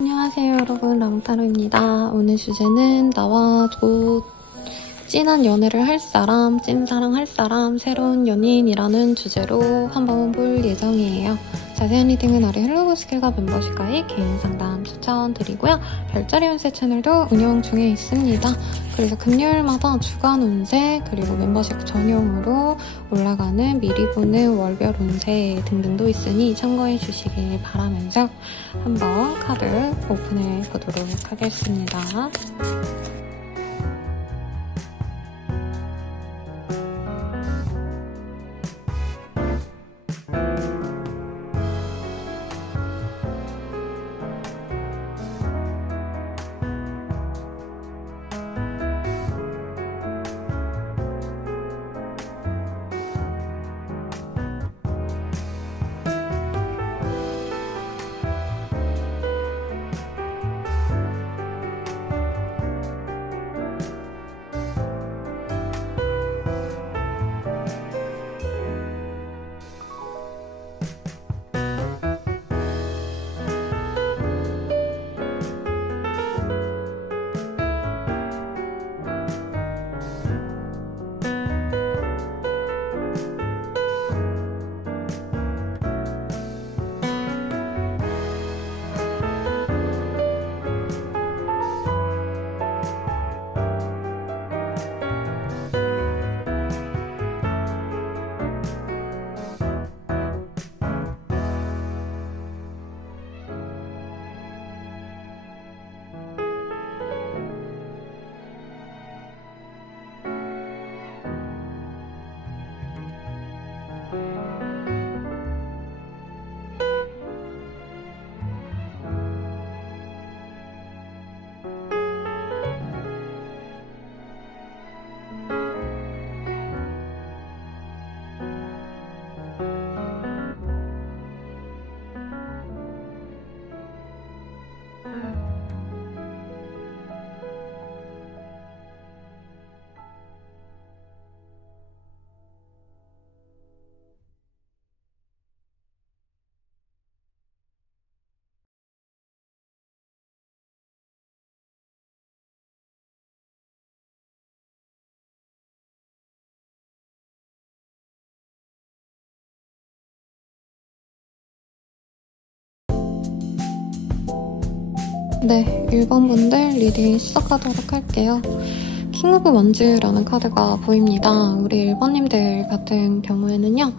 안녕하세요 여러분, 랑타로입니다. 오늘 주제는 나와 곧 찐한 연애를 할 사람, 찐사랑 할 사람, 새로운 연인이라는 주제로 한번 볼 예정이에요. 자세한 리딩은 아래 헬로우스킬과 멤버십 가입, 개인 상담 추천드리고요. 별자리 운세 채널도 운영 중에 있습니다. 그래서 금요일마다 주간 운세, 그리고 멤버십 전용으로 올라가는 미리 보는 월별 운세 등등도 있으니 참고해 주시길 바라면서 한번 카드 오픈해 보도록 하겠습니다. 네, 1번 분들 리딩 시작하도록 할게요. 킹 오브 원즈라는 카드가 보입니다. 우리 1번님들 같은 경우에는요,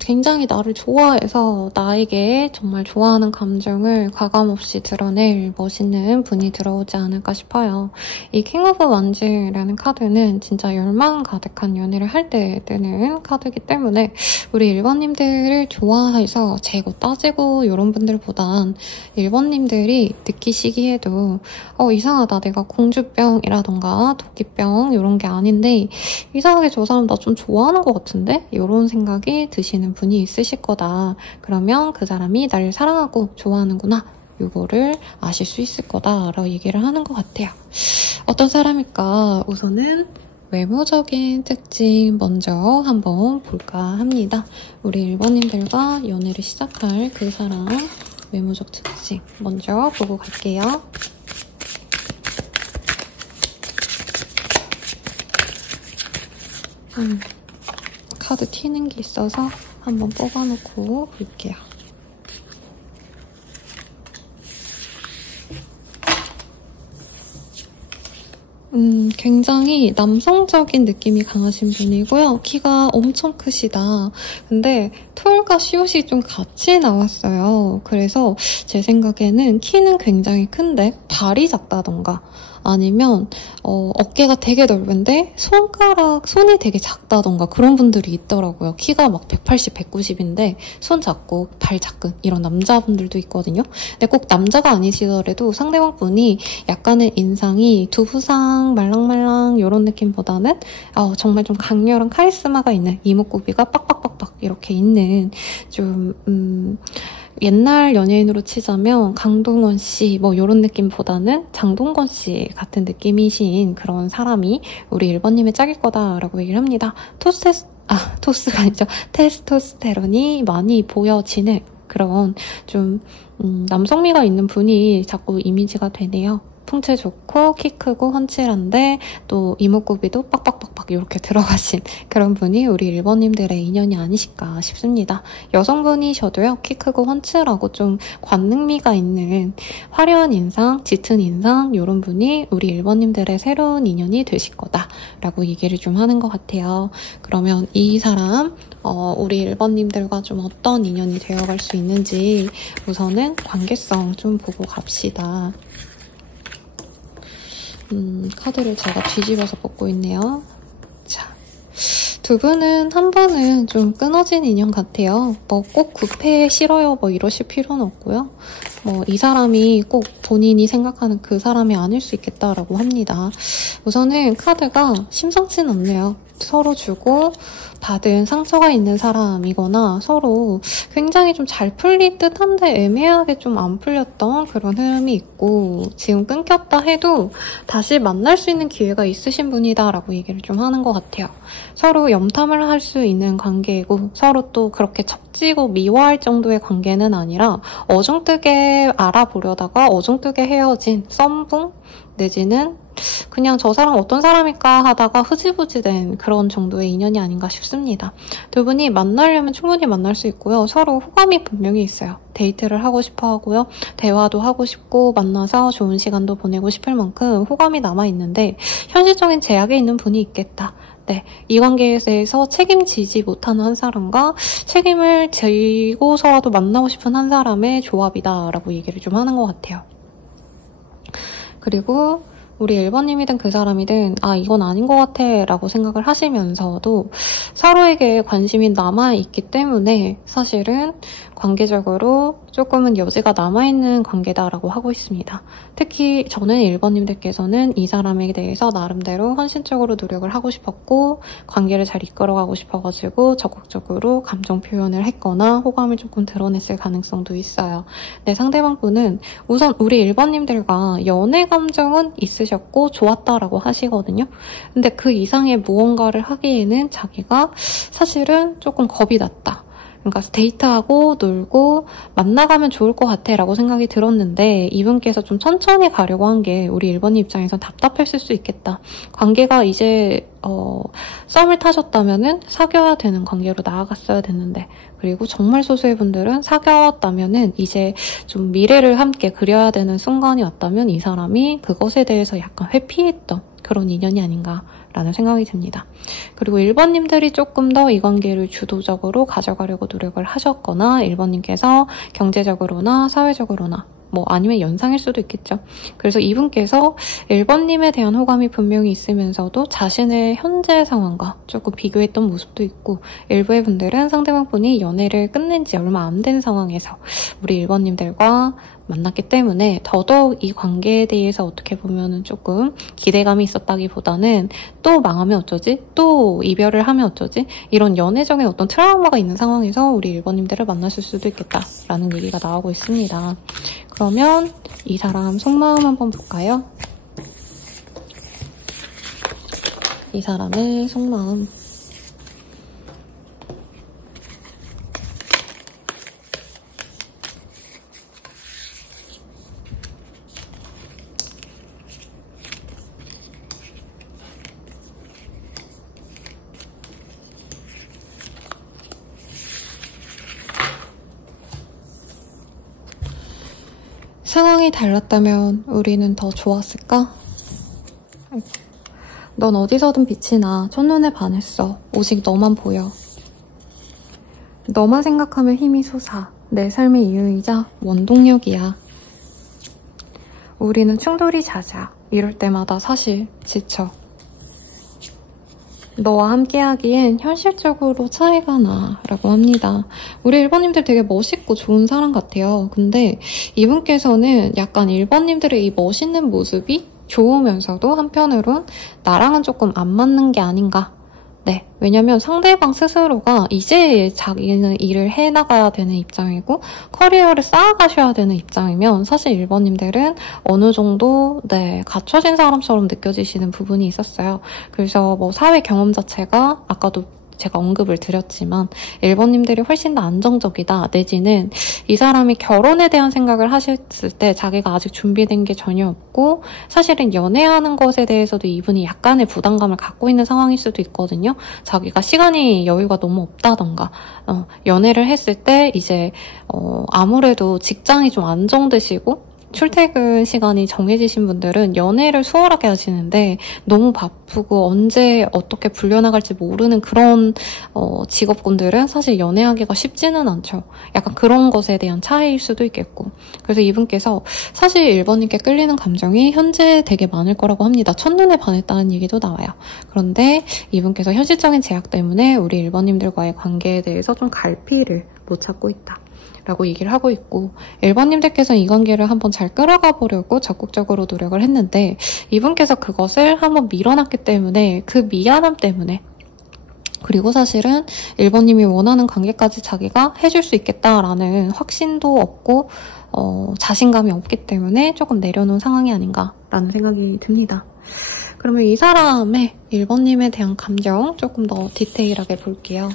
굉장히 나를 좋아해서 나에게 정말 좋아하는 감정을 과감없이 드러낼 멋있는 분이 들어오지 않을까 싶어요. 이 킹 오브 원즈라는 카드는 진짜 열망 가득한 연애를 할 때 뜨는 카드이기 때문에 우리 1번님들을 좋아해서 재고 따지고 이런 분들보단 1번님들이 느끼시기에도 이상하다, 내가 공주병이라던가 도끼병 이런 게 아닌데 이상하게 저 사람 나 좀 좋아하는 것 같은데? 이런 생각이 드시는 분이 있으실 거다. 그러면 그 사람이 나를 사랑하고 좋아하는구나, 이거를 아실 수 있을 거다라고 얘기를 하는 것 같아요. 어떤 사람일까? 우선은 외모적인 특징 먼저 한번 볼까 합니다. 우리 1번님들과 연애를 시작할 그 사람 외모적 특징 먼저 보고 갈게요. 카드 튀는 게 있어서 한번 뽑아놓고 볼게요. 굉장히 남성적인 느낌이 강하신 분이고요. 키가 엄청 크시다. 근데 털과 시옷이 좀 같이 나왔어요. 그래서 제 생각에는 키는 굉장히 큰데 발이 작다던가 아니면 어깨가 되게 넓은데 손이 되게 작다던가 그런 분들이 있더라고요. 키가 막 180, 190인데 손 작고 발 작은 이런 남자분들도 있거든요. 근데 꼭 남자가 아니시더라도 상대방 분이 약간의 인상이 두부상, 말랑말랑 이런 느낌보다는 정말 좀 강렬한 카리스마가 있는, 이목구비가 빡빡빡빡 이렇게 있는 좀 옛날 연예인으로 치자면 강동원 씨 뭐 이런 느낌보다는 장동건 씨 같은 느낌이신 그런 사람이 우리 1번님의 짝일 거다라고 얘기를 합니다. 토스가 아니죠. 테스토스테론이 많이 보여지는 그런 좀 남성미가 있는 분이 자꾸 이미지가 되네요. 풍채 좋고 키 크고 훤칠한데 또 이목구비도 빡빡빡빡 이렇게 들어가신 그런 분이 우리 1번님들의 인연이 아니실까 싶습니다. 여성분이셔도요. 키 크고 훤칠하고 좀 관능미가 있는 화려한 인상, 짙은 인상 이런 분이 우리 1번님들의 새로운 인연이 되실 거다라고 얘기를 좀 하는 것 같아요. 그러면 이 사람 우리 1번님들과 좀 어떤 인연이 되어갈 수 있는지 우선은 관계성 좀 보고 갑시다. 카드를 제가 뒤집어서 뽑고 있네요. 자, 두 분은 한 번은 좀 끊어진 인연 같아요. 뭐 꼭 구패에 싫어요 뭐 이러실 필요는 없고요. 뭐 이 사람이 꼭 본인이 생각하는 그 사람이 아닐 수 있겠다라고 합니다. 우선은 카드가 심상치는 않네요. 서로 주고 받은 상처가 있는 사람이거나 서로 굉장히 좀 잘 풀릴 듯한데 애매하게 좀 안 풀렸던 그런 흐름이 있고 지금 끊겼다 해도 다시 만날 수 있는 기회가 있으신 분이다라고 얘기를 좀 하는 것 같아요. 서로 염탐을 할 수 있는 관계이고 서로 또 그렇게 척지고 미워할 정도의 관계는 아니라 어정뜨게 알아보려다가 어정뜨게 헤어진 썸붕 내지는 그냥 저 사람 어떤 사람일까 하다가 흐지부지 된 그런 정도의 인연이 아닌가 싶습니다. 두 분이 만나려면 충분히 만날 수 있고요. 서로 호감이 분명히 있어요. 데이트를 하고 싶어 하고요. 대화도 하고 싶고 만나서 좋은 시간도 보내고 싶을 만큼 호감이 남아있는데 현실적인 제약이 있는 분이 있겠다. 네, 이 관계에 대해서 책임지지 못하는 한 사람과 책임을 지고서라도 만나고 싶은 한 사람의 조합이다라고 얘기를 좀 하는 것 같아요. 그리고 우리 1번님이든 그 사람이든 아 이건 아닌 것 같아 라고 생각을 하시면서도 서로에게 관심이 남아있기 때문에 사실은 관계적으로 조금은 여지가 남아있는 관계다라고 하고 있습니다. 특히 저는 1번님들께서는 이 사람에 대해서 나름대로 헌신적으로 노력을 하고 싶었고 관계를 잘 이끌어가고 싶어가지고 적극적으로 감정 표현을 했거나 호감을 조금 드러냈을 가능성도 있어요. 네, 상대방 분은 우선 우리 1번님들과 연애 감정은 있으셨고 좋았다라고 하시거든요. 근데 그 이상의 무언가를 하기에는 자기가 사실은 조금 겁이 났다. 그러니까 데이트하고 놀고 만나가면 좋을 것 같아 라고 생각이 들었는데 이분께서 좀 천천히 가려고 한 게 우리 1번님 입장에선 답답했을 수 있겠다. 관계가 이제 썸을 타셨다면은 사귀어야 되는 관계로 나아갔어야 됐는데 그리고 정말 소수의 분들은 사귀었다면은 이제 좀 미래를 함께 그려야 되는 순간이 왔다면 이 사람이 그것에 대해서 약간 회피했던 그런 인연이 아닌가 라는 생각이 듭니다. 그리고 1번님들이 조금 더 이 관계를 주도적으로 가져가려고 노력을 하셨거나 1번님께서 경제적으로나 사회적으로나 뭐 아니면 연상일 수도 있겠죠. 그래서 이분께서 1번님에 대한 호감이 분명히 있으면서도 자신의 현재 상황과 조금 비교했던 모습도 있고 일부의 분들은 상대방 분이 연애를 끝낸 지 얼마 안 된 상황에서 우리 1번님들과 만났기 때문에 더더욱 이 관계에 대해서 어떻게 보면은 조금 기대감이 있었다기보다는 또 망하면 어쩌지? 또 이별을 하면 어쩌지? 이런 연애적인 어떤 트라우마가 있는 상황에서 우리 1번님들을 만났을 수도 있겠다라는 얘기가 나오고 있습니다. 그러면 이 사람 속마음 한번 볼까요? 이 사람의 속마음. 상황이 달랐다면 우리는 더 좋았을까? 넌 어디서든 빛이 나. 첫눈에 반했어. 오직 너만 보여. 너만 생각하면 힘이 솟아. 내 삶의 이유이자 원동력이야. 우리는 충돌이 잦아. 이럴 때마다 사실 지쳐. 너와 함께하기엔 현실적으로 차이가 나 라고 합니다. 우리 1번님들 되게 멋있고 좋은 사람 같아요. 근데 이분께서는 약간 1번님들의 이 멋있는 모습이 좋으면서도 한편으론 나랑은 조금 안 맞는 게 아닌가 네, 왜냐면 상대방 스스로가 이제 자기는 일을 해나가야 되는 입장이고 커리어를 쌓아가셔야 되는 입장이면 사실 1번님들은 어느 정도 네, 갖춰진 사람처럼 느껴지시는 부분이 있었어요. 그래서 뭐 사회 경험 자체가 아까도 제가 언급을 드렸지만 1번님들이 훨씬 더 안정적이다 내지는 이 사람이 결혼에 대한 생각을 하셨을 때 자기가 아직 준비된 게 전혀 없고 사실은 연애하는 것에 대해서도 이분이 약간의 부담감을 갖고 있는 상황일 수도 있거든요. 자기가 시간이 여유가 너무 없다던가 연애를 했을 때 이제 아무래도 직장이 좀 안정되시고 출퇴근 시간이 정해지신 분들은 연애를 수월하게 하시는데 너무 바쁘고 언제 어떻게 불려나갈지 모르는 그런 직업군들은 사실 연애하기가 쉽지는 않죠. 약간 그런 것에 대한 차이일 수도 있겠고 그래서 이분께서 사실 1번님께 끌리는 감정이 현재 되게 많을 거라고 합니다. 첫눈에 반했다는 얘기도 나와요. 그런데 이분께서 현실적인 제약 때문에 우리 1번님들과의 관계에 대해서 좀 갈피를 못 찾고 있다. 라고 얘기를 하고 있고 1번님들께서는 이 관계를 한번 잘 끌어가 보려고 적극적으로 노력을 했는데 이분께서 그것을 한번 밀어놨기 때문에 그 미안함 때문에 그리고 사실은 1번님이 원하는 관계까지 자기가 해줄 수 있겠다라는 확신도 없고 자신감이 없기 때문에 조금 내려놓은 상황이 아닌가라는 생각이 듭니다. 그러면 이 사람의 1번님에 대한 감정 조금 더 디테일하게 볼게요.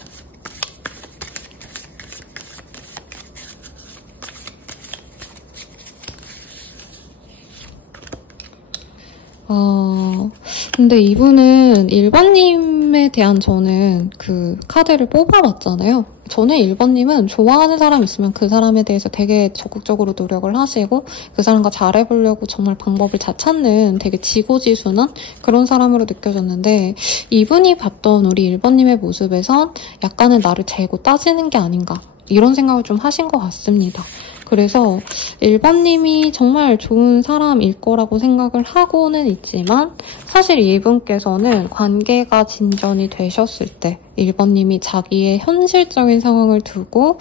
근데 이분은 1번님에 대한 저는 그 카드를 뽑아봤잖아요. 저는 1번님은 좋아하는 사람 있으면 그 사람에 대해서 되게 적극적으로 노력을 하시고 그 사람과 잘해보려고 정말 방법을 잘 찾는 되게 지고지순한 그런 사람으로 느껴졌는데 이분이 봤던 우리 1번님의 모습에선 약간은 나를 재고 따지는 게 아닌가 이런 생각을 좀 하신 것 같습니다. 그래서 1번님이 정말 좋은 사람일 거라고 생각을 하고는 있지만 사실 이분께서는 관계가 진전이 되셨을 때 1번님이 자기의 현실적인 상황을 두고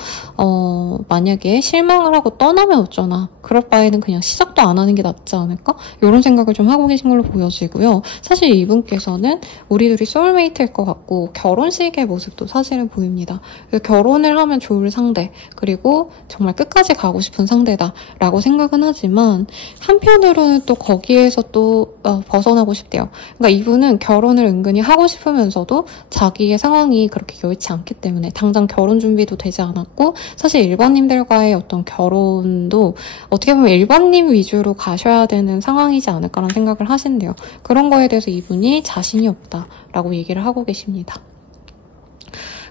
만약에 실망을 하고 떠나면 어쩌나 그럴 바에는 그냥 시작도 안 하는 게 낫지 않을까? 이런 생각을 좀 하고 계신 걸로 보여지고요. 사실 이분께서는 우리 둘이 소울메이트일 것 같고 결혼식의 모습도 사실은 보입니다. 결혼을 하면 좋을 상대 그리고 정말 끝까지 가고 싶은 상대다라고 생각은 하지만 한편으로는 또 거기에서 또 벗어나고 싶대요. 그러니까 이분은 결혼을 은근히 하고 싶으면서도 자기의 상황이 그렇게 여의치 않기 때문에 당장 결혼 준비도 되지 않았고 사실 1번님들과의 어떤 결혼도 어떻게 보면 1번님 위주로 가셔야 되는 상황이지 않을까라는 생각을 하신대요. 그런 거에 대해서 이분이 자신이 없다라고 얘기를 하고 계십니다.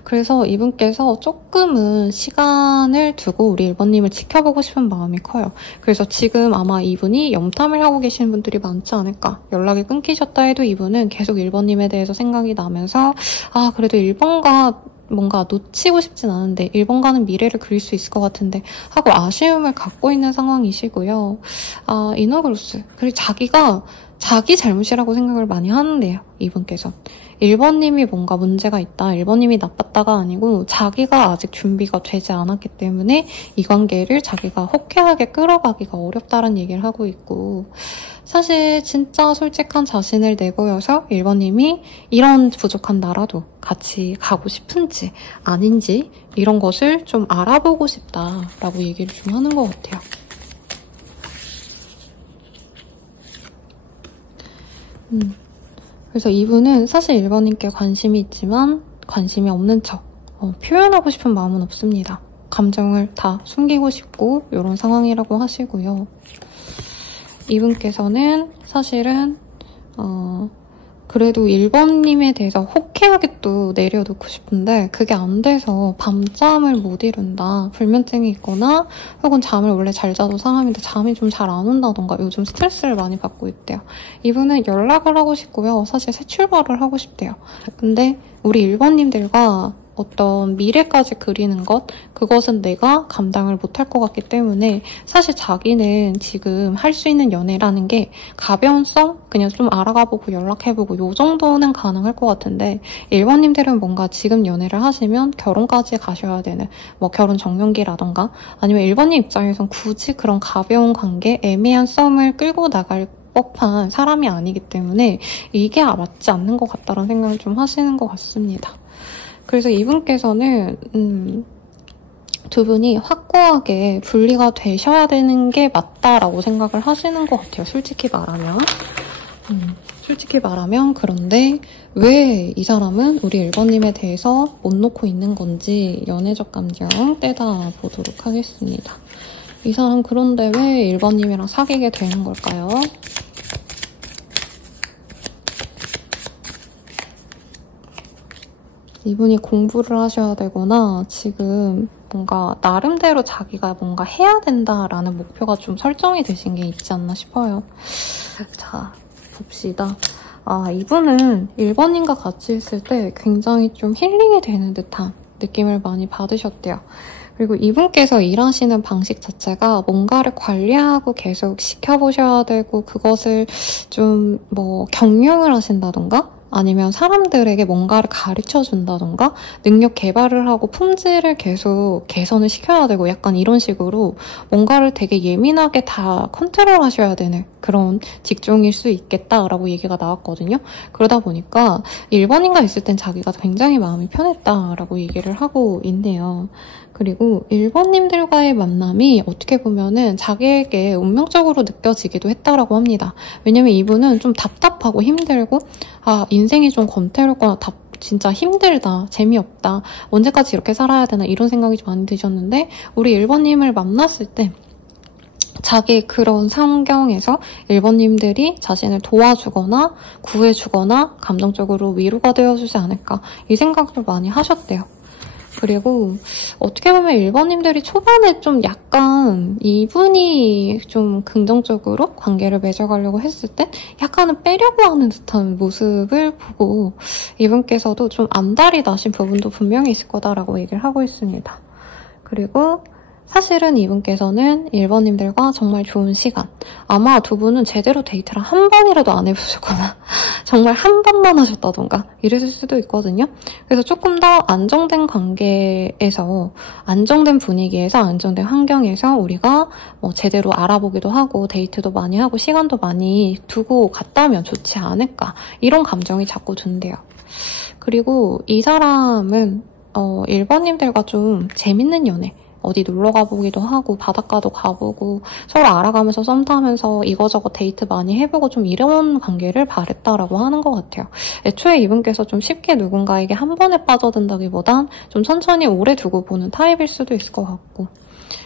그래서 이분께서 조금은 시간을 두고 우리 1번님을 지켜보고 싶은 마음이 커요. 그래서 지금 아마 이분이 염탐을 하고 계시는 분들이 많지 않을까. 연락이 끊기셨다 해도 이분은 계속 1번님에 대해서 생각이 나면서 그래도 1번과 뭔가 놓치고 싶진 않은데 1번과는 미래를 그릴 수 있을 것 같은데 하고 아쉬움을 갖고 있는 상황이시고요. 이너그로스. 그리고 자기가 자기 잘못이라고 생각을 많이 하는데요. 이분께서. 1번님이 뭔가 문제가 있다. 1번님이 나빴다가 아니고 자기가 아직 준비가 되지 않았기 때문에 이 관계를 자기가 호쾌하게 끌어가기가 어렵다는 얘기를 하고 있고 사실 진짜 솔직한 자신을 내보여서 1번님이 이런 부족한 나라도 같이 가고 싶은지 아닌지 이런 것을 좀 알아보고 싶다라고 얘기를 좀 하는 것 같아요. 그래서 이분은 사실 1번님께 관심이 있지만 관심이 없는 척 표현하고 싶은 마음은 없습니다. 감정을 다 숨기고 싶고 이런 상황이라고 하시고요. 이분께서는 사실은 그래도 1번님에 대해서 호쾌하게 또 내려놓고 싶은데 그게 안 돼서 밤잠을 못 이룬다. 불면증이 있거나 혹은 잠을 원래 잘 자도 사람인데 잠이 좀 잘 안 온다던가 요즘 스트레스를 많이 받고 있대요. 이분은 연락을 하고 싶고요. 사실 새 출발을 하고 싶대요. 근데 우리 1번님들과 어떤 미래까지 그리는 것 그것은 내가 감당을 못할 것 같기 때문에 사실 자기는 지금 할 수 있는 연애라는 게 가벼운 썸? 그냥 좀 알아가보고 연락해보고 요 정도는 가능할 것 같은데 1번님들은 뭔가 지금 연애를 하시면 결혼까지 가셔야 되는 뭐 결혼 정년기라던가 아니면 1번님 입장에선 굳이 그런 가벼운 관계 애매한 썸을 끌고 나갈 법한 사람이 아니기 때문에 이게 맞지 않는 것 같다라는 생각을 좀 하시는 것 같습니다. 그래서 이분께서는 두 분이 확고하게 분리가 되셔야 되는 게 맞다라고 생각을 하시는 것 같아요. 솔직히 말하면. 그런데 왜 이 사람은 우리 1번님에 대해서 못 놓고 있는 건지 연애적 감정 떼다 보도록 하겠습니다. 이 사람 그런데 왜 1번님이랑 사귀게 되는 걸까요? 이분이 공부를 하셔야 되거나 지금 뭔가 나름대로 자기가 뭔가 해야 된다라는 목표가 좀 설정이 되신 게 있지 않나 싶어요. 자, 봅시다. 이분은 1번님과 같이 있을 때 굉장히 좀 힐링이 되는 듯한 느낌을 많이 받으셨대요. 그리고 이분께서 일하시는 방식 자체가 뭔가를 관리하고 계속 지켜보셔야 되고 그것을 좀 경영을 하신다던가 아니면 사람들에게 뭔가를 가르쳐준다던가 능력 개발을 하고 품질을 계속 개선을 시켜야 되고 약간 이런 식으로 뭔가를 되게 예민하게 다 컨트롤 하셔야 되는 그런 직종일 수 있겠다라고 얘기가 나왔거든요. 그러다 보니까 1번인가 있을 땐 자기가 굉장히 마음이 편했다라고 얘기를 하고 있네요. 그리고 1번님들과의 만남이 어떻게 보면은 자기에게 운명적으로 느껴지기도 했다라고 합니다. 왜냐면 이분은 좀 답답하고 힘들고 인생이 좀 권태롭거나 진짜 힘들다, 재미없다, 언제까지 이렇게 살아야 되나 이런 생각이 좀 많이 드셨는데 우리 1번님을 만났을 때 자기 그런 환경에서 1번님들이 자신을 도와주거나 구해주거나 감정적으로 위로가 되어주지 않을까 이 생각을 많이 하셨대요. 그리고 어떻게 보면 1번님들이 초반에 좀 약간 이분이 좀 긍정적으로 관계를 맺어가려고 했을 때 약간은 빼려고 하는 듯한 모습을 보고 이분께서도 좀 안달이 나신 부분도 분명히 있을 거다라고 얘기를 하고 있습니다. 그리고 사실은 이분께서는 1번님들과 정말 좋은 시간, 아마 두 분은 제대로 데이트를 한 번이라도 안 해보셨거나 정말 한 번만 하셨다던가 이랬을 수도 있거든요. 그래서 조금 더 안정된 관계에서, 안정된 분위기에서, 안정된 환경에서 우리가 제대로 알아보기도 하고 데이트도 많이 하고 시간도 많이 두고 갔다면 좋지 않을까 이런 감정이 자꾸 든대요. 그리고 이 사람은 1번님들과 좀 재밌는 연애, 어디 놀러 가보기도 하고 바닷가도 가보고 서로 알아가면서 썸 타면서 이거저거 데이트 많이 해보고 좀 이런 관계를 바랬다라고 하는 것 같아요. 애초에 이분께서 좀 쉽게 누군가에게 한 번에 빠져든다기보단 좀 천천히 오래 두고 보는 타입일 수도 있을 것 같고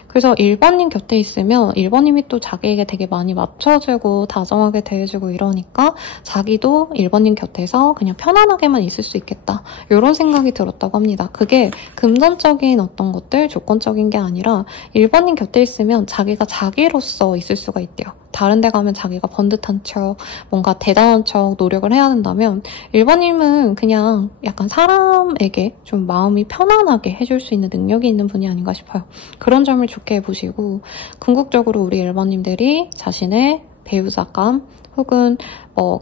그래서 1번님 곁에 있으면 1번님이 또 자기에게 되게 많이 맞춰주고 다정하게 대해주고 이러니까 자기도 1번님 곁에서 그냥 편안하게만 있을 수 있겠다. 이런 생각이 들었다고 합니다. 그게 금전적인 어떤 것들, 조건적인 게 아니라 1번님 곁에 있으면 자기가 자기로서 있을 수가 있대요. 다른 데 가면 자기가 번듯한 척, 뭔가 대단한 척 노력을 해야 된다면 1번님은 그냥 약간 사람에게 좀 마음이 편안하게 해줄 수 있는 능력이 있는 분이 아닌가 싶어요. 그런 점을 좋게 보시고 궁극적으로 우리 1번님들이 자신의 배우자감 혹은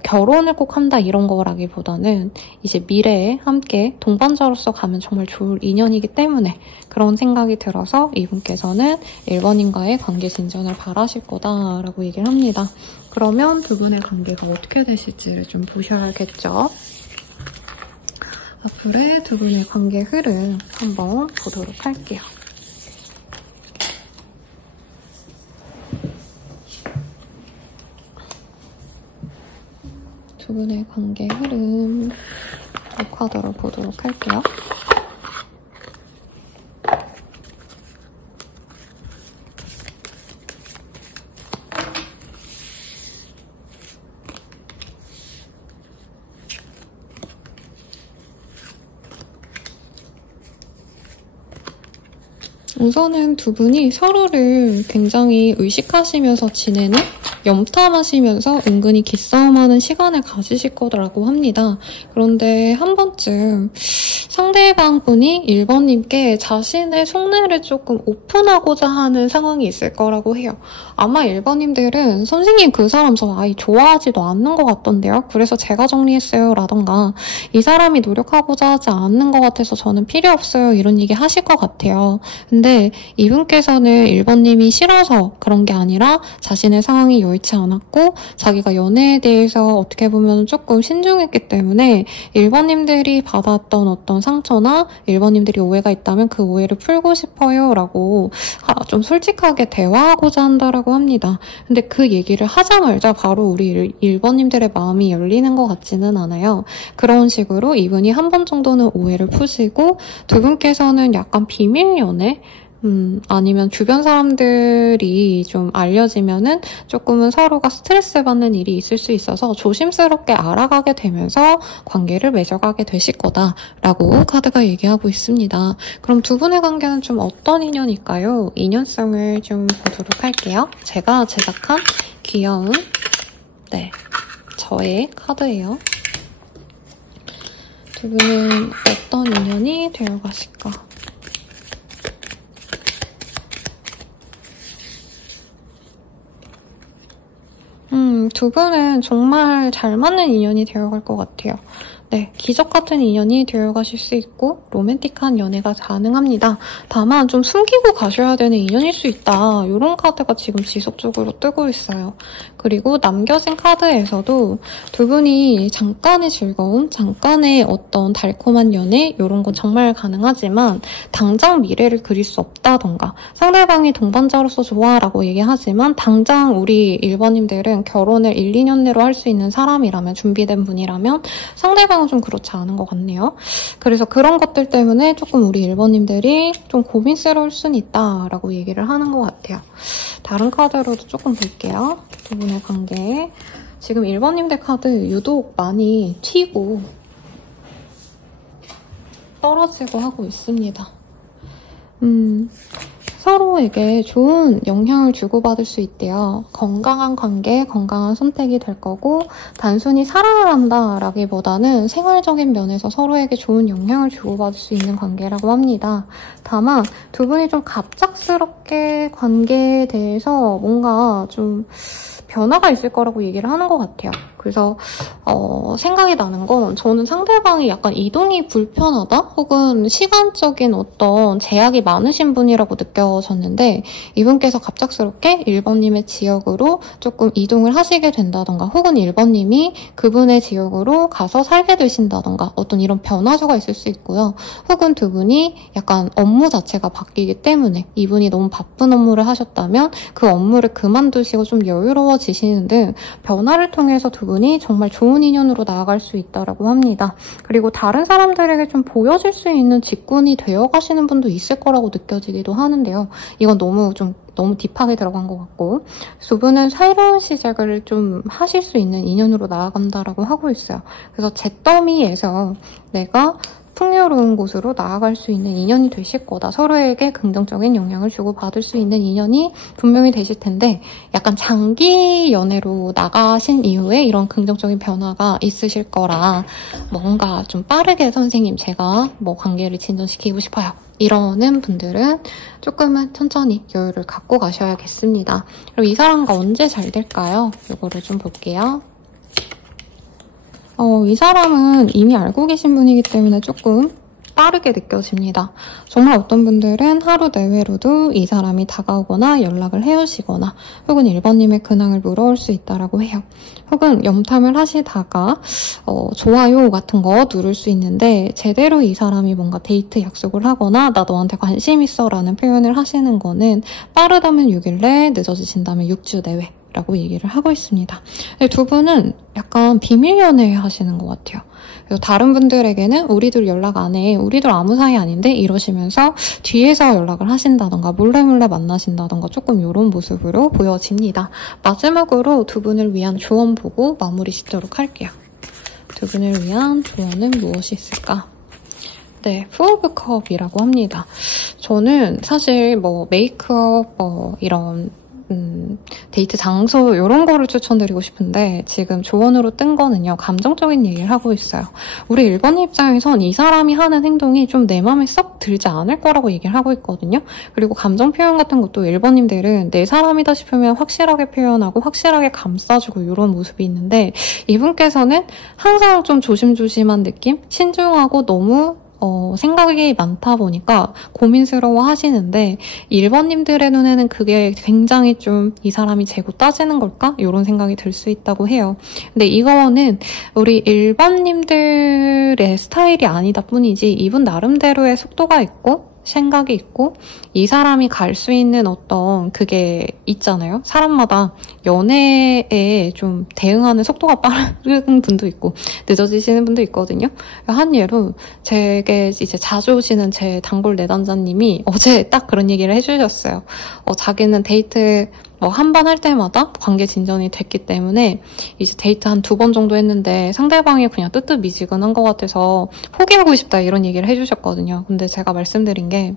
결혼을 꼭 한다 이런 거라기보다는 이제 미래에 함께 동반자로서 가면 정말 좋을 인연이기 때문에 그런 생각이 들어서 이분께서는 1번님과의 관계 진전을 바라실 거다라고 얘기를 합니다. 그러면 두 분의 관계가 어떻게 되실지를 좀 보셔야겠죠. 앞으로의 두 분의 관계 흐름 한번 보도록 할게요. 두 분의 관계 흐름 녹화도를 보도록 할게요. 우선은 두 분이 서로를 굉장히 의식하시면서 지내는, 염탐하시면서 은근히 기싸움하는 시간을 가지실 거라고 합니다. 그런데 한 번쯤 상대방 분이 1번님께 자신의 속내를 조금 오픈하고자 하는 상황이 있을 거라고 해요. 아마 1번님들은 선생님 그 사람 저 아이 좋아하지도 않는 것 같던데요. 그래서 제가 정리했어요 라던가 이 사람이 노력하고자 하지 않는 것 같아서 저는 필요 없어요 이런 얘기 하실 것 같아요. 근데 이분께서는 1번님이 싫어서 그런 게 아니라 자신의 상황이 여의치 않았고 자기가 연애에 대해서 어떻게 보면 조금 신중했기 때문에 1번님들이 받았던 어떤 상처나 1번님들이 오해가 있다면 그 오해를 풀고 싶어요 라고 좀 솔직하게 대화하고자 한다라고 합니다. 근데 그 얘기를 하자마자 바로 우리 1번님들의 마음이 열리는 것 같지는 않아요. 그런 식으로 이분이 한 번 정도는 오해를 푸시고 두 분께서는 약간 비밀 연애? 아니면 주변 사람들이 좀 알려지면은 조금은 서로가 스트레스 받는 일이 있을 수 있어서 조심스럽게 알아가게 되면서 관계를 맺어가게 되실 거다라고 카드가 얘기하고 있습니다. 그럼 두 분의 관계는 좀 어떤 인연일까요? 인연성을 좀 보도록 할게요. 제가 제작한 귀여운 저의 카드예요. 두 분은 어떤 인연이 되어 가실까? 두 분은 정말 잘 맞는 인연이 되어갈 것 같아요. 네, 기적 같은 인연이 되어가실 수 있고 로맨틱한 연애가 가능합니다. 다만 좀 숨기고 가셔야 되는 인연일 수 있다. 이런 카드가 지금 지속적으로 뜨고 있어요. 그리고 남겨진 카드에서도 두 분이 잠깐의 즐거움, 잠깐의 어떤 달콤한 연애 이런 건 정말 가능하지만 당장 미래를 그릴 수 없다던가 상대방이 동반자로서 좋아라고 얘기하지만 당장 우리 1번님들은 결혼을 1, 2년 내로 할 수 있는 사람이라면 준비된 분이라면 상대방은 좀 그렇지 않은 것 같네요. 그래서 그런 것들 때문에 조금 우리 1번님들이 좀 고민스러울 순 있다라고 얘기를 하는 것 같아요. 다른 카드로도 조금 볼게요. 두 분의 관계. 지금 1번님들 카드 유독 많이 튀고 떨어지고 하고 있습니다. 서로에게 좋은 영향을 주고받을 수 있대요. 건강한 관계, 건강한 선택이 될 거고 단순히 사랑을 한다라기보다는 생활적인 면에서 서로에게 좋은 영향을 주고받을 수 있는 관계라고 합니다. 다만 두 분이 좀 갑작스럽게 관계에 대해서 뭔가 좀 변화가 있을 거라고 얘기를 하는 것 같아요. 그래서 생각이 나는 건 저는 상대방이 약간 이동이 불편하다? 혹은 시간적인 어떤 제약이 많으신 분이라고 느껴졌는데 이분께서 갑작스럽게 1번님의 지역으로 조금 이동을 하시게 된다던가 혹은 1번님이 그분의 지역으로 가서 살게 되신다던가 어떤 이런 변화조가 있을 수 있고요. 혹은 두 분이 약간 업무 자체가 바뀌기 때문에 이분이 너무 바쁜 업무를 하셨다면 그 업무를 그만두시고 좀 여유로워지시는 등 변화를 통해서 두 분이 정말 좋은 인연으로 나아갈 수 있다고 합니다. 그리고 다른 사람들에게 좀 보여질 수 있는 직군이 되어 가시는 분도 있을 거라고 느껴지기도 하는데요. 이건 너무 딥하게 들어간 것 같고 두 분은 새로운 시작을 좀 하실 수 있는 인연으로 나아간다라고 하고 있어요. 그래서 잿더미에서 내가 풍요로운 곳으로 나아갈 수 있는 인연이 되실 거다. 서로에게 긍정적인 영향을 주고받을 수 있는 인연이 분명히 되실 텐데 약간 장기 연애로 나가신 이후에 이런 긍정적인 변화가 있으실 거라 뭔가 좀 빠르게 선생님 제가 관계를 진전시키고 싶어요. 이러는 분들은 조금은 천천히 여유를 갖고 가셔야겠습니다. 그럼 이 사람과 언제 잘 될까요? 이거를 좀 볼게요. 이 사람은 이미 알고 계신 분이기 때문에 조금 빠르게 느껴집니다. 정말 어떤 분들은 하루 내외로도 이 사람이 다가오거나 연락을 해오시거나 혹은 1번님의 근황을 물어올 수 있다고 해요. 혹은 염탐을 하시다가 좋아요 같은 거 누를 수 있는데 제대로 이 사람이 뭔가 데이트 약속을 하거나 나 너한테 관심 있어 라는 표현을 하시는 거는 빠르다면 6일 내, 늦어지신다면 6주 내외 라고 얘기를 하고 있습니다. 두 분은 약간 비밀 연애 하시는 것 같아요. 그래서 다른 분들에게는 우리들 연락 안 해, 우리들 아무 사이 아닌데 이러시면서 뒤에서 연락을 하신다던가 몰래 만나신다던가 조금 이런 모습으로 보여집니다. 마지막으로 두 분을 위한 조언 보고 마무리 짓도록 할게요. 두 분을 위한 조언은 무엇이 있을까? 네, 푸 오브 컵이라고 합니다. 저는 사실 메이크업 이런 데이트 장소 이런 거를 추천드리고 싶은데 지금 조언으로 뜬 거는요. 감정적인 얘기를 하고 있어요. 우리 1번 입장에선 이 사람이 하는 행동이 좀 내 마음에 썩 들지 않을 거라고 얘기를 하고 있거든요. 그리고 감정 표현 같은 것도 1번님들은 내 사람이다 싶으면 확실하게 표현하고 확실하게 감싸주고 이런 모습이 있는데 이분께서는 항상 좀 조심조심한 느낌? 신중하고 너무 생각이 많다 보니까 고민스러워 하시는데 1번님들의 눈에는 그게 굉장히 좀 이 사람이 재고 따지는 걸까? 이런 생각이 들 수 있다고 해요. 근데 이거는 우리 1번님들의 스타일이 아니다 뿐이지 이분 나름대로의 속도가 있고 생각이 있고 이 사람이 갈 수 있는 어떤 그게 있잖아요. 사람마다 연애에 좀 대응하는 속도가 빠른 분도 있고 늦어지시는 분도 있거든요. 한 예로 제게 이제 자주 오시는 제 단골 내담자님이 어제 딱 그런 얘기를 해주셨어요. 자기는 데이트 한 번 할 때마다 관계 진전이 됐기 때문에 이제 데이트 한 2번 정도 했는데 상대방이 그냥 뜨뜻미지근한 것 같아서 포기하고 싶다 이런 얘기를 해주셨거든요. 근데 제가 말씀드린 게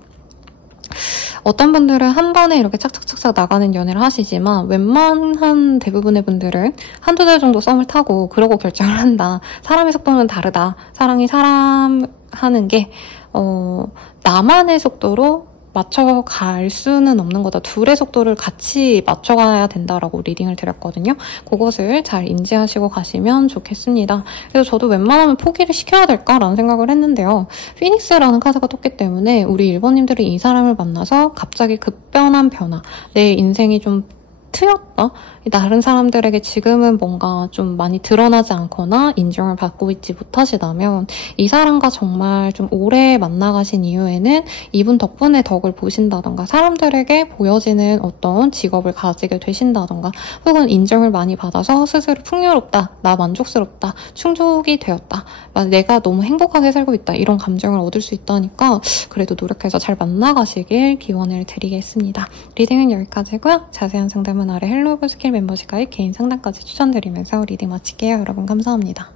어떤 분들은 한 번에 이렇게 착착착착 나가는 연애를 하시지만 웬만한 대부분의 분들은 한두 달 정도 썸을 타고 그러고 결정을 한다. 사람의 속도는 다르다. 사랑이 사람 하는 게 나만의 속도로 맞춰갈 수는 없는 거다. 둘의 속도를 같이 맞춰가야 된다라고 리딩을 드렸거든요. 그것을 잘 인지하시고 가시면 좋겠습니다. 그래서 저도 웬만하면 포기를 시켜야 될까라는 생각을 했는데요. 피닉스라는 카드가 떴기 때문에 우리 1번님들이 이 사람을 만나서 갑자기 급변한 변화, 내 인생이 좀 트였다? 다른 사람들에게 지금은 뭔가 좀 많이 드러나지 않거나 인정을 받고 있지 못하시다면 이 사람과 정말 좀 오래 만나가신 이후에는 이분 덕분에 덕을 보신다던가 사람들에게 보여지는 어떤 직업을 가지게 되신다던가 혹은 인정을 많이 받아서 스스로 풍요롭다, 나 만족스럽다, 충족이 되었다, 내가 너무 행복하게 살고 있다 이런 감정을 얻을 수 있다니까 그래도 노력해서 잘 만나가시길 기원을 드리겠습니다. 리딩은 여기까지고요. 자세한 상담은 아래 헬로우 스킬 멤버십 가입 개인 상담까지 추천드리면서 리딩 마칠게요. 여러분 감사합니다.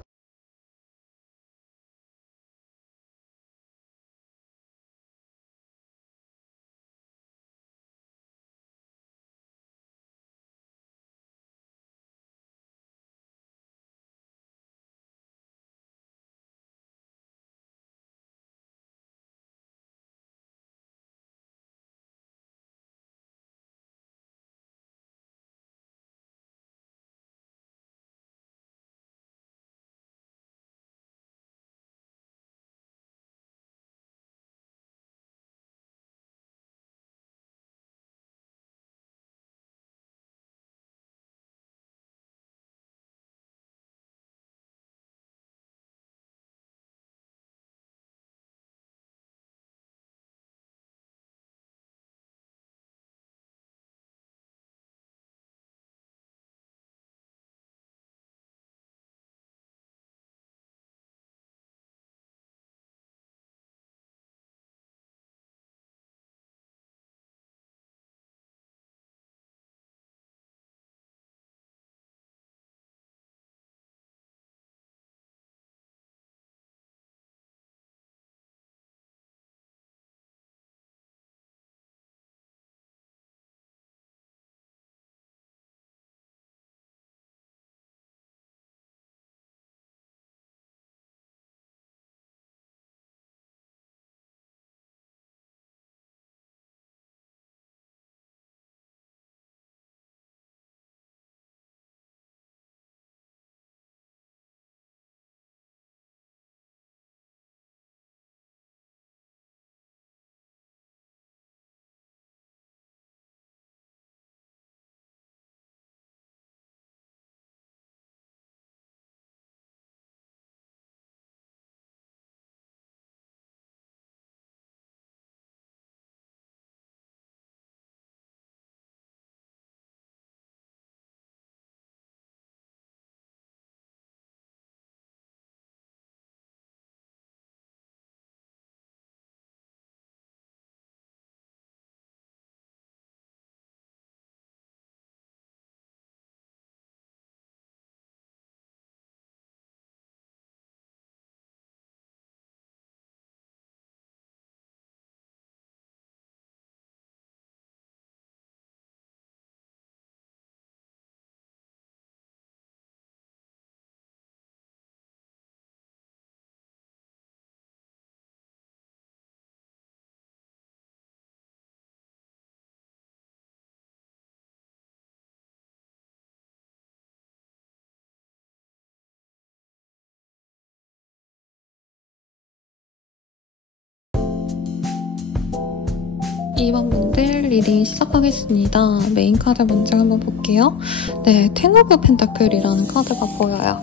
2번 분들 리딩 시작하겠습니다. 메인 카드 먼저 한번 볼게요. 네, 텐 오브 펜타클이라는 카드가 보여요.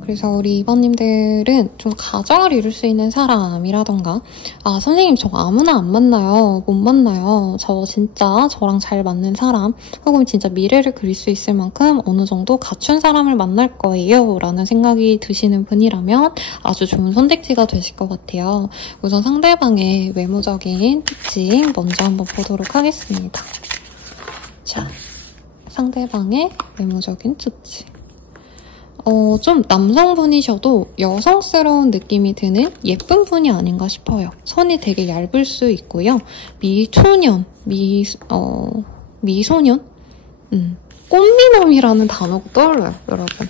그래서 우리 2번님들은 좀 가정을 이룰 수 있는 사람이라던가, 아, 선생님 저 아무나 안 만나요. 못 만나요. 저 진짜 저랑 잘 맞는 사람, 혹은 진짜 미래를 그릴 수 있을 만큼 어느 정도 갖춘 사람을 만날 거예요. 라는 생각이 드시는 분이라면 아주 좋은 선택지가 되실 것 같아요. 우선 상대방의 외모적인 특징 먼저 한번 보도록 하겠습니다. 자, 상대방의 외모적인 특징. 좀 남성분이셔도 여성스러운 느낌이 드는 예쁜 분이 아닌가 싶어요. 선이 되게 얇을 수 있고요. 미소년? 꽃미남이라는 단어가 떠올라요, 여러분.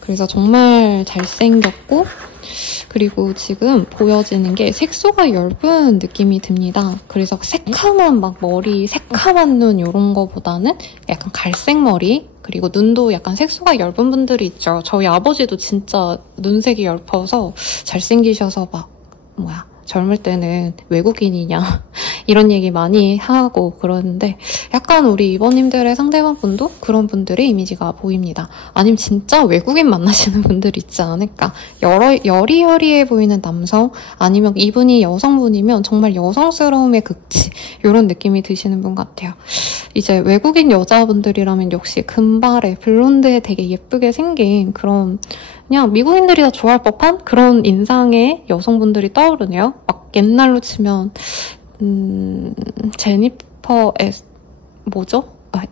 그래서 정말 잘생겼고, 그리고 지금 보여지는 게 색소가 엷은 느낌이 듭니다. 그래서 새카만 막 머리, 새카만 눈 이런 거보다는 약간 갈색 머리, 그리고 눈도 약간 색소가 엷은 분들이 있죠. 저희 아버지도 진짜 눈색이 엷어서 잘생기셔서 젊을 때는 외국인이냐 이런 얘기 많이 하고 그러는데, 약간 우리 2번님들의 상대방분도 그런 분들의 이미지가 보입니다. 아니면 진짜 외국인 만나시는 분들이 있지 않을까. 여리여리해 보이는 남성, 아니면 이분이 여성분이면 정말 여성스러움의 극치, 이런 느낌이 드시는 분 같아요. 이제 외국인 여자분들이라면 역시 금발에 블론드에 되게 예쁘게 생긴 그런, 그냥 미국인들이 다 좋아할 법한 그런 인상의 여성분들이 떠오르네요. 막 옛날로 치면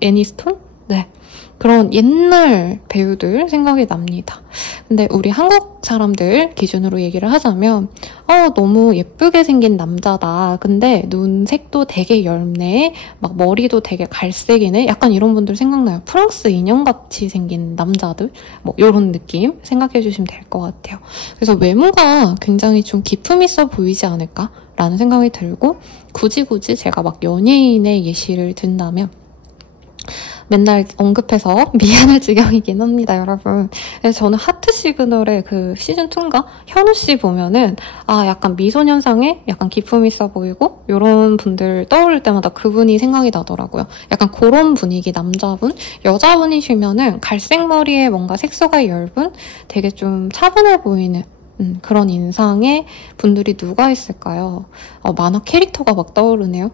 애니스톤? 네. 그런 옛날 배우들 생각이 납니다. 근데 우리 한국 사람들 기준으로 얘기를 하자면 너무 예쁘게 생긴 남자다. 근데 눈색도 되게 엷네. 막 머리도 되게 갈색이네. 약간 이런 분들 생각나요. 프랑스 인형같이 생긴 남자들. 뭐 이런 느낌 생각해 주시면 될 것 같아요. 그래서 외모가 굉장히 좀 기품 있어 보이지 않을까라는 생각이 들고, 굳이 제가 막 연예인의 예시를 든다면 맨날 언급해서 미안할 지경이긴 합니다, 여러분. 그래서 저는 하트 시그널의 그 시즌2인가? 현우씨 보면은, 약간 미소년상에 약간 기품 있어 보이고, 요런 분들 떠오를 때마다 그분이 생각이 나더라고요. 약간 그런 분위기, 남자분? 여자분이시면은 갈색 머리에 뭔가 색소가 엷은 되게 좀 차분해 보이는 그런 인상의 분들이 누가 있을까요? 만화 캐릭터가 막 떠오르네요.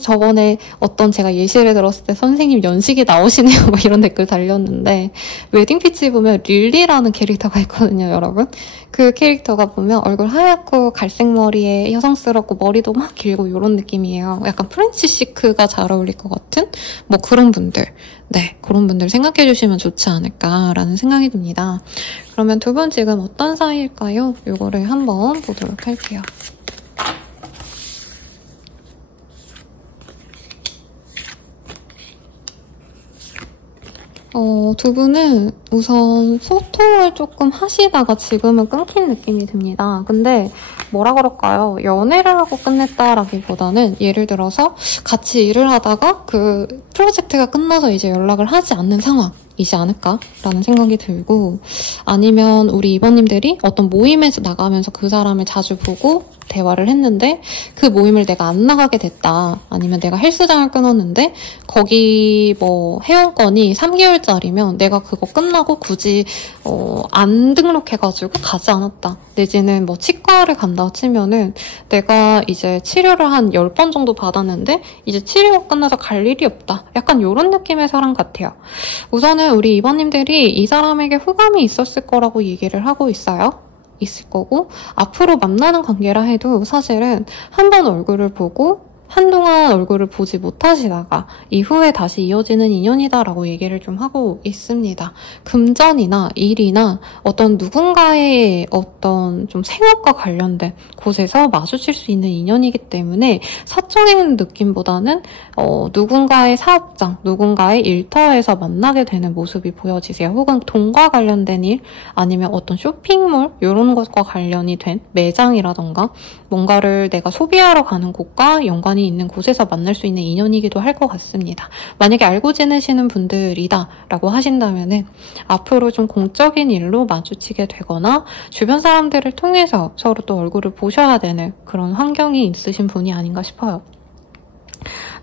저번에 어떤 제가 예시를 들었을 때 선생님 연식이 나오시네요 막 이런 댓글 달렸는데, 웨딩피치 보면 릴리라는 캐릭터가 있거든요, 여러분. 그 캐릭터가 보면 얼굴 하얗고 갈색 머리에 여성스럽고 머리도 막 길고 이런 느낌이에요. 약간 프렌치 시크가 잘 어울릴 것 같은 뭐 그런 분들. 네, 그런 분들 생각해 주시면 좋지 않을까라는 생각이 듭니다. 그러면 두 분 지금 어떤 사이일까요? 요거를 한번 보도록 할게요. 두 분은 우선 소통을 조금 하시다가 지금은 끊긴 느낌이 듭니다. 근데 뭐라 그럴까요? 연애를 하고 끝냈다라기보다는 예를 들어서 같이 일을 하다가 그 프로젝트가 끝나서 이제 연락을 하지 않는 상황이지 않을까라는 생각이 들고, 아니면 우리 2번님들이 어떤 모임에 나가면서 그 사람을 자주 보고 대화를 했는데 그 모임을 내가 안 나가게 됐다. 아니면 내가 헬스장을 끊었는데 거기 뭐 회원권이 3개월짜리면 내가 그거 끝나고 굳이 안 등록해가지고 가지 않았다. 내지는 뭐 치과를 간다 치면은 내가 이제 치료를 한 10번 정도 받았는데 이제 치료가 끝나서 갈 일이 없다. 약간 이런 느낌의 사람 같아요. 우선은 우리 2번님들이 이 사람에게 호감이 있었을 거라고 얘기를 하고 있을 거고, 앞으로 만나는 관계라 해도 사실은 한 번 얼굴을 보고 한동안 얼굴을 보지 못하시다가 이후에 다시 이어지는 인연이다라고 얘기를 좀 하고 있습니다. 금전이나 일이나 어떤 누군가의 어떤 좀 생업과 관련된 곳에서 마주칠 수 있는 인연이기 때문에 사적인 느낌보다는 누군가의 사업장, 누군가의 일터에서 만나게 되는 모습이 보여지세요. 혹은 돈과 관련된 일, 아니면 어떤 쇼핑몰 이런 것과 관련이 된 매장이라던가 뭔가를 내가 소비하러 가는 곳과 연관이 공간이 있는 곳에서 만날 수 있는 인연이기도 할 것 같습니다. 만약에 알고 지내시는 분들이다 라고 하신다면은 앞으로 좀 공적인 일로 마주치게 되거나 주변 사람들을 통해서 서로 또 얼굴을 보셔야 되는 그런 환경이 있으신 분이 아닌가 싶어요.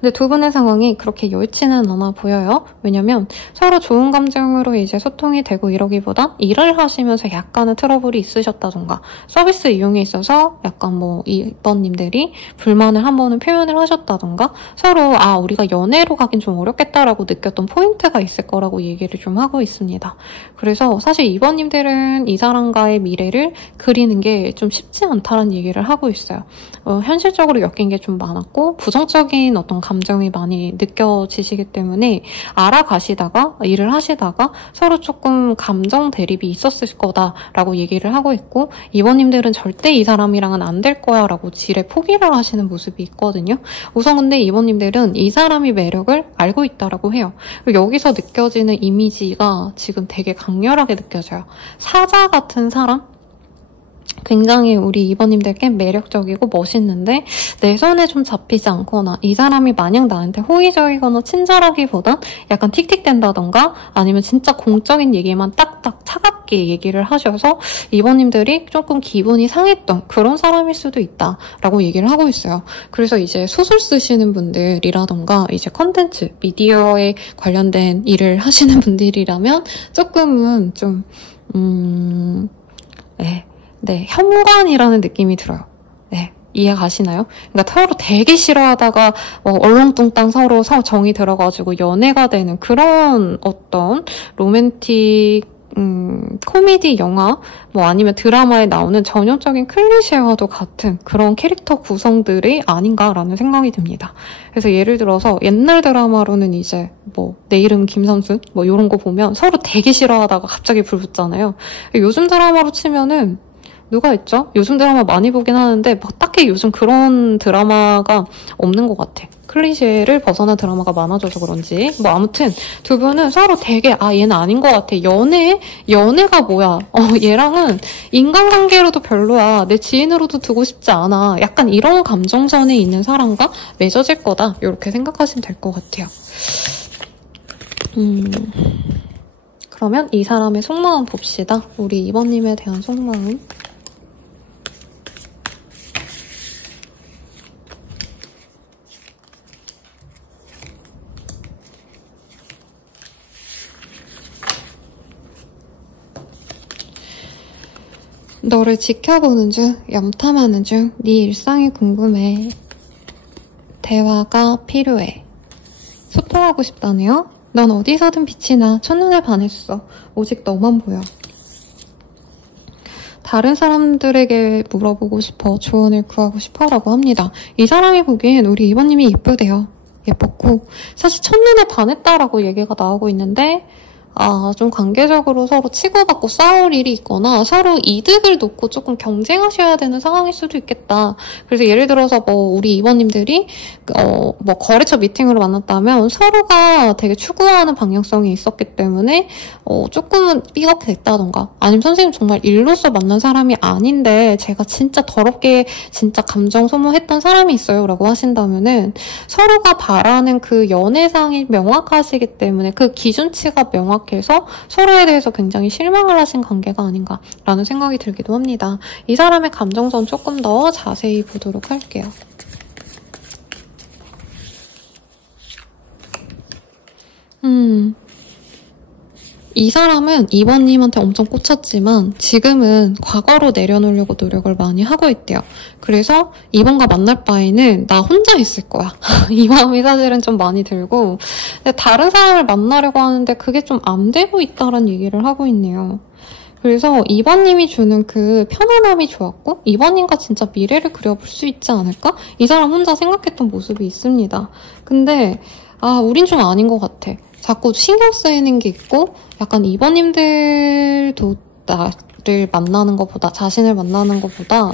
근데 두 분의 상황이 그렇게 옳지는 않아 보여요. 왜냐면 서로 좋은 감정으로 이제 소통이 되고 이러기보다 일을 하시면서 약간의 트러블이 있으셨다던가 서비스 이용에 있어서 약간 뭐 이번님들이 불만을 한 번은 표현을 하셨다던가 서로 우리가 연애로 가긴 좀 어렵겠다라고 느꼈던 포인트가 있을 거라고 얘기를 좀 하고 있습니다. 그래서 사실 이번님들은 이 사람과의 미래를 그리는 게 좀 쉽지 않다는 얘기를 하고 있어요. 현실적으로 엮인 게 좀 많았고 부정적인 어떤 감정이 많이 느껴지시기 때문에 알아가시다가 일을 하시다가 서로 조금 감정 대립이 있었을 거다라고 얘기를 하고 있고 이번님들은 절대 이 사람이랑은 안 될 거야 라고 지레 포기를 하시는 모습이 있거든요. 우선 근데 이번님들은 이 사람의 매력을 알고 있다라고 해요. 여기서 느껴지는 이미지가 지금 되게 강렬하게 느껴져요. 사자 같은 사람? 굉장히 우리 이번님들께 매력적이고 멋있는데 내 손에 좀 잡히지 않거나 이 사람이 마냥 나한테 호의적이거나 친절하기보단 약간 틱틱댄다던가 아니면 진짜 공적인 얘기만 딱딱 차갑게 얘기를 하셔서 이번님들이 조금 기분이 상했던 그런 사람일 수도 있다라고 얘기를 하고 있어요. 그래서 이제 소설 쓰시는 분들이라던가 이제 컨텐츠, 미디어에 관련된 일을 하시는 분들이라면 조금은 좀 네, 현관이라는 느낌이 들어요. 네, 이해 가시나요? 그러니까 서로 되게 싫어하다가 얼렁뚱땅 서로 정이 들어가지고 연애가 되는 그런 어떤 로맨틱 코미디 영화 뭐 아니면 드라마에 나오는 전형적인 클리셰와도 같은 그런 캐릭터 구성들이 아닌가라는 생각이 듭니다. 그래서 예를 들어서 옛날 드라마로는 이제 뭐 내 이름 김삼순 뭐 이런 거 보면 서로 되게 싫어하다가 갑자기 불 붙잖아요. 요즘 드라마로 치면은 누가 있죠? 요즘 드라마 많이 보긴 하는데 막 딱히 요즘 그런 드라마가 없는 것 같아. 클리셰를 벗어난 드라마가 많아져서 그런지 뭐 아무튼 두 분은 서로 되게 얘는 아닌 것 같아. 연애가 뭐야? 얘랑은 인간관계로도 별로야. 내 지인으로도 두고 싶지 않아. 약간 이런 감정선에 있는 사람과 맺어질 거다. 이렇게 생각하시면 될 것 같아요. 그러면 이 사람의 속마음 봅시다. 우리 이번님에 대한 속마음. 너를 지켜보는 중, 염탐하는 중, 네 일상이 궁금해. 대화가 필요해. 소통하고 싶다네요? 넌 어디서든 빛이 나. 첫눈에 반했어. 오직 너만 보여. 다른 사람들에게 물어보고 싶어. 조언을 구하고 싶어 라고 합니다. 이 사람이 보기엔 우리 이번님이 예쁘대요. 예뻤고 사실 첫눈에 반했다라고 얘기가 나오고 있는데 좀 관계적으로 서로 치고받고 싸울 일이 있거나 서로 이득을 놓고 조금 경쟁하셔야 되는 상황일 수도 있겠다. 그래서 예를 들어서 뭐 우리 이번님들이 뭐 거래처 미팅으로 만났다면 서로가 되게 추구하는 방향성이 있었기 때문에 조금은 삐걱게 됐다던가 아니면 선생님 정말 일로서 만난 사람이 아닌데 제가 진짜 더럽게 진짜 감정 소모했던 사람이 있어요 라고 하신다면은 서로가 바라는 그 연애상이 명확하시기 때문에 그 기준치가 명확해서 서로에 대해서 굉장히 실망을 하신 관계가 아닌가라는 생각이 들기도 합니다. 이 사람의 감정선 조금 더 자세히 보도록 할게요. 이 사람은 이번님한테 엄청 꽂혔지만 지금은 과거로 내려놓으려고 노력을 많이 하고 있대요. 그래서 이번과 만날 바에는 나 혼자 있을 거야. 이 마음이 사실은 좀 많이 들고 근데 다른 사람을 만나려고 하는데 그게 좀 안 되고 있다는 얘기를 하고 있네요. 그래서 이번님이 주는 그 편안함이 좋았고 이번님과 진짜 미래를 그려볼 수 있지 않을까? 이 사람 혼자 생각했던 모습이 있습니다. 근데 우린 좀 아닌 것 같아. 자꾸 신경 쓰이는 게 있고 약간 이번님들도 나를 만나는 것보다 자신을 만나는 것보다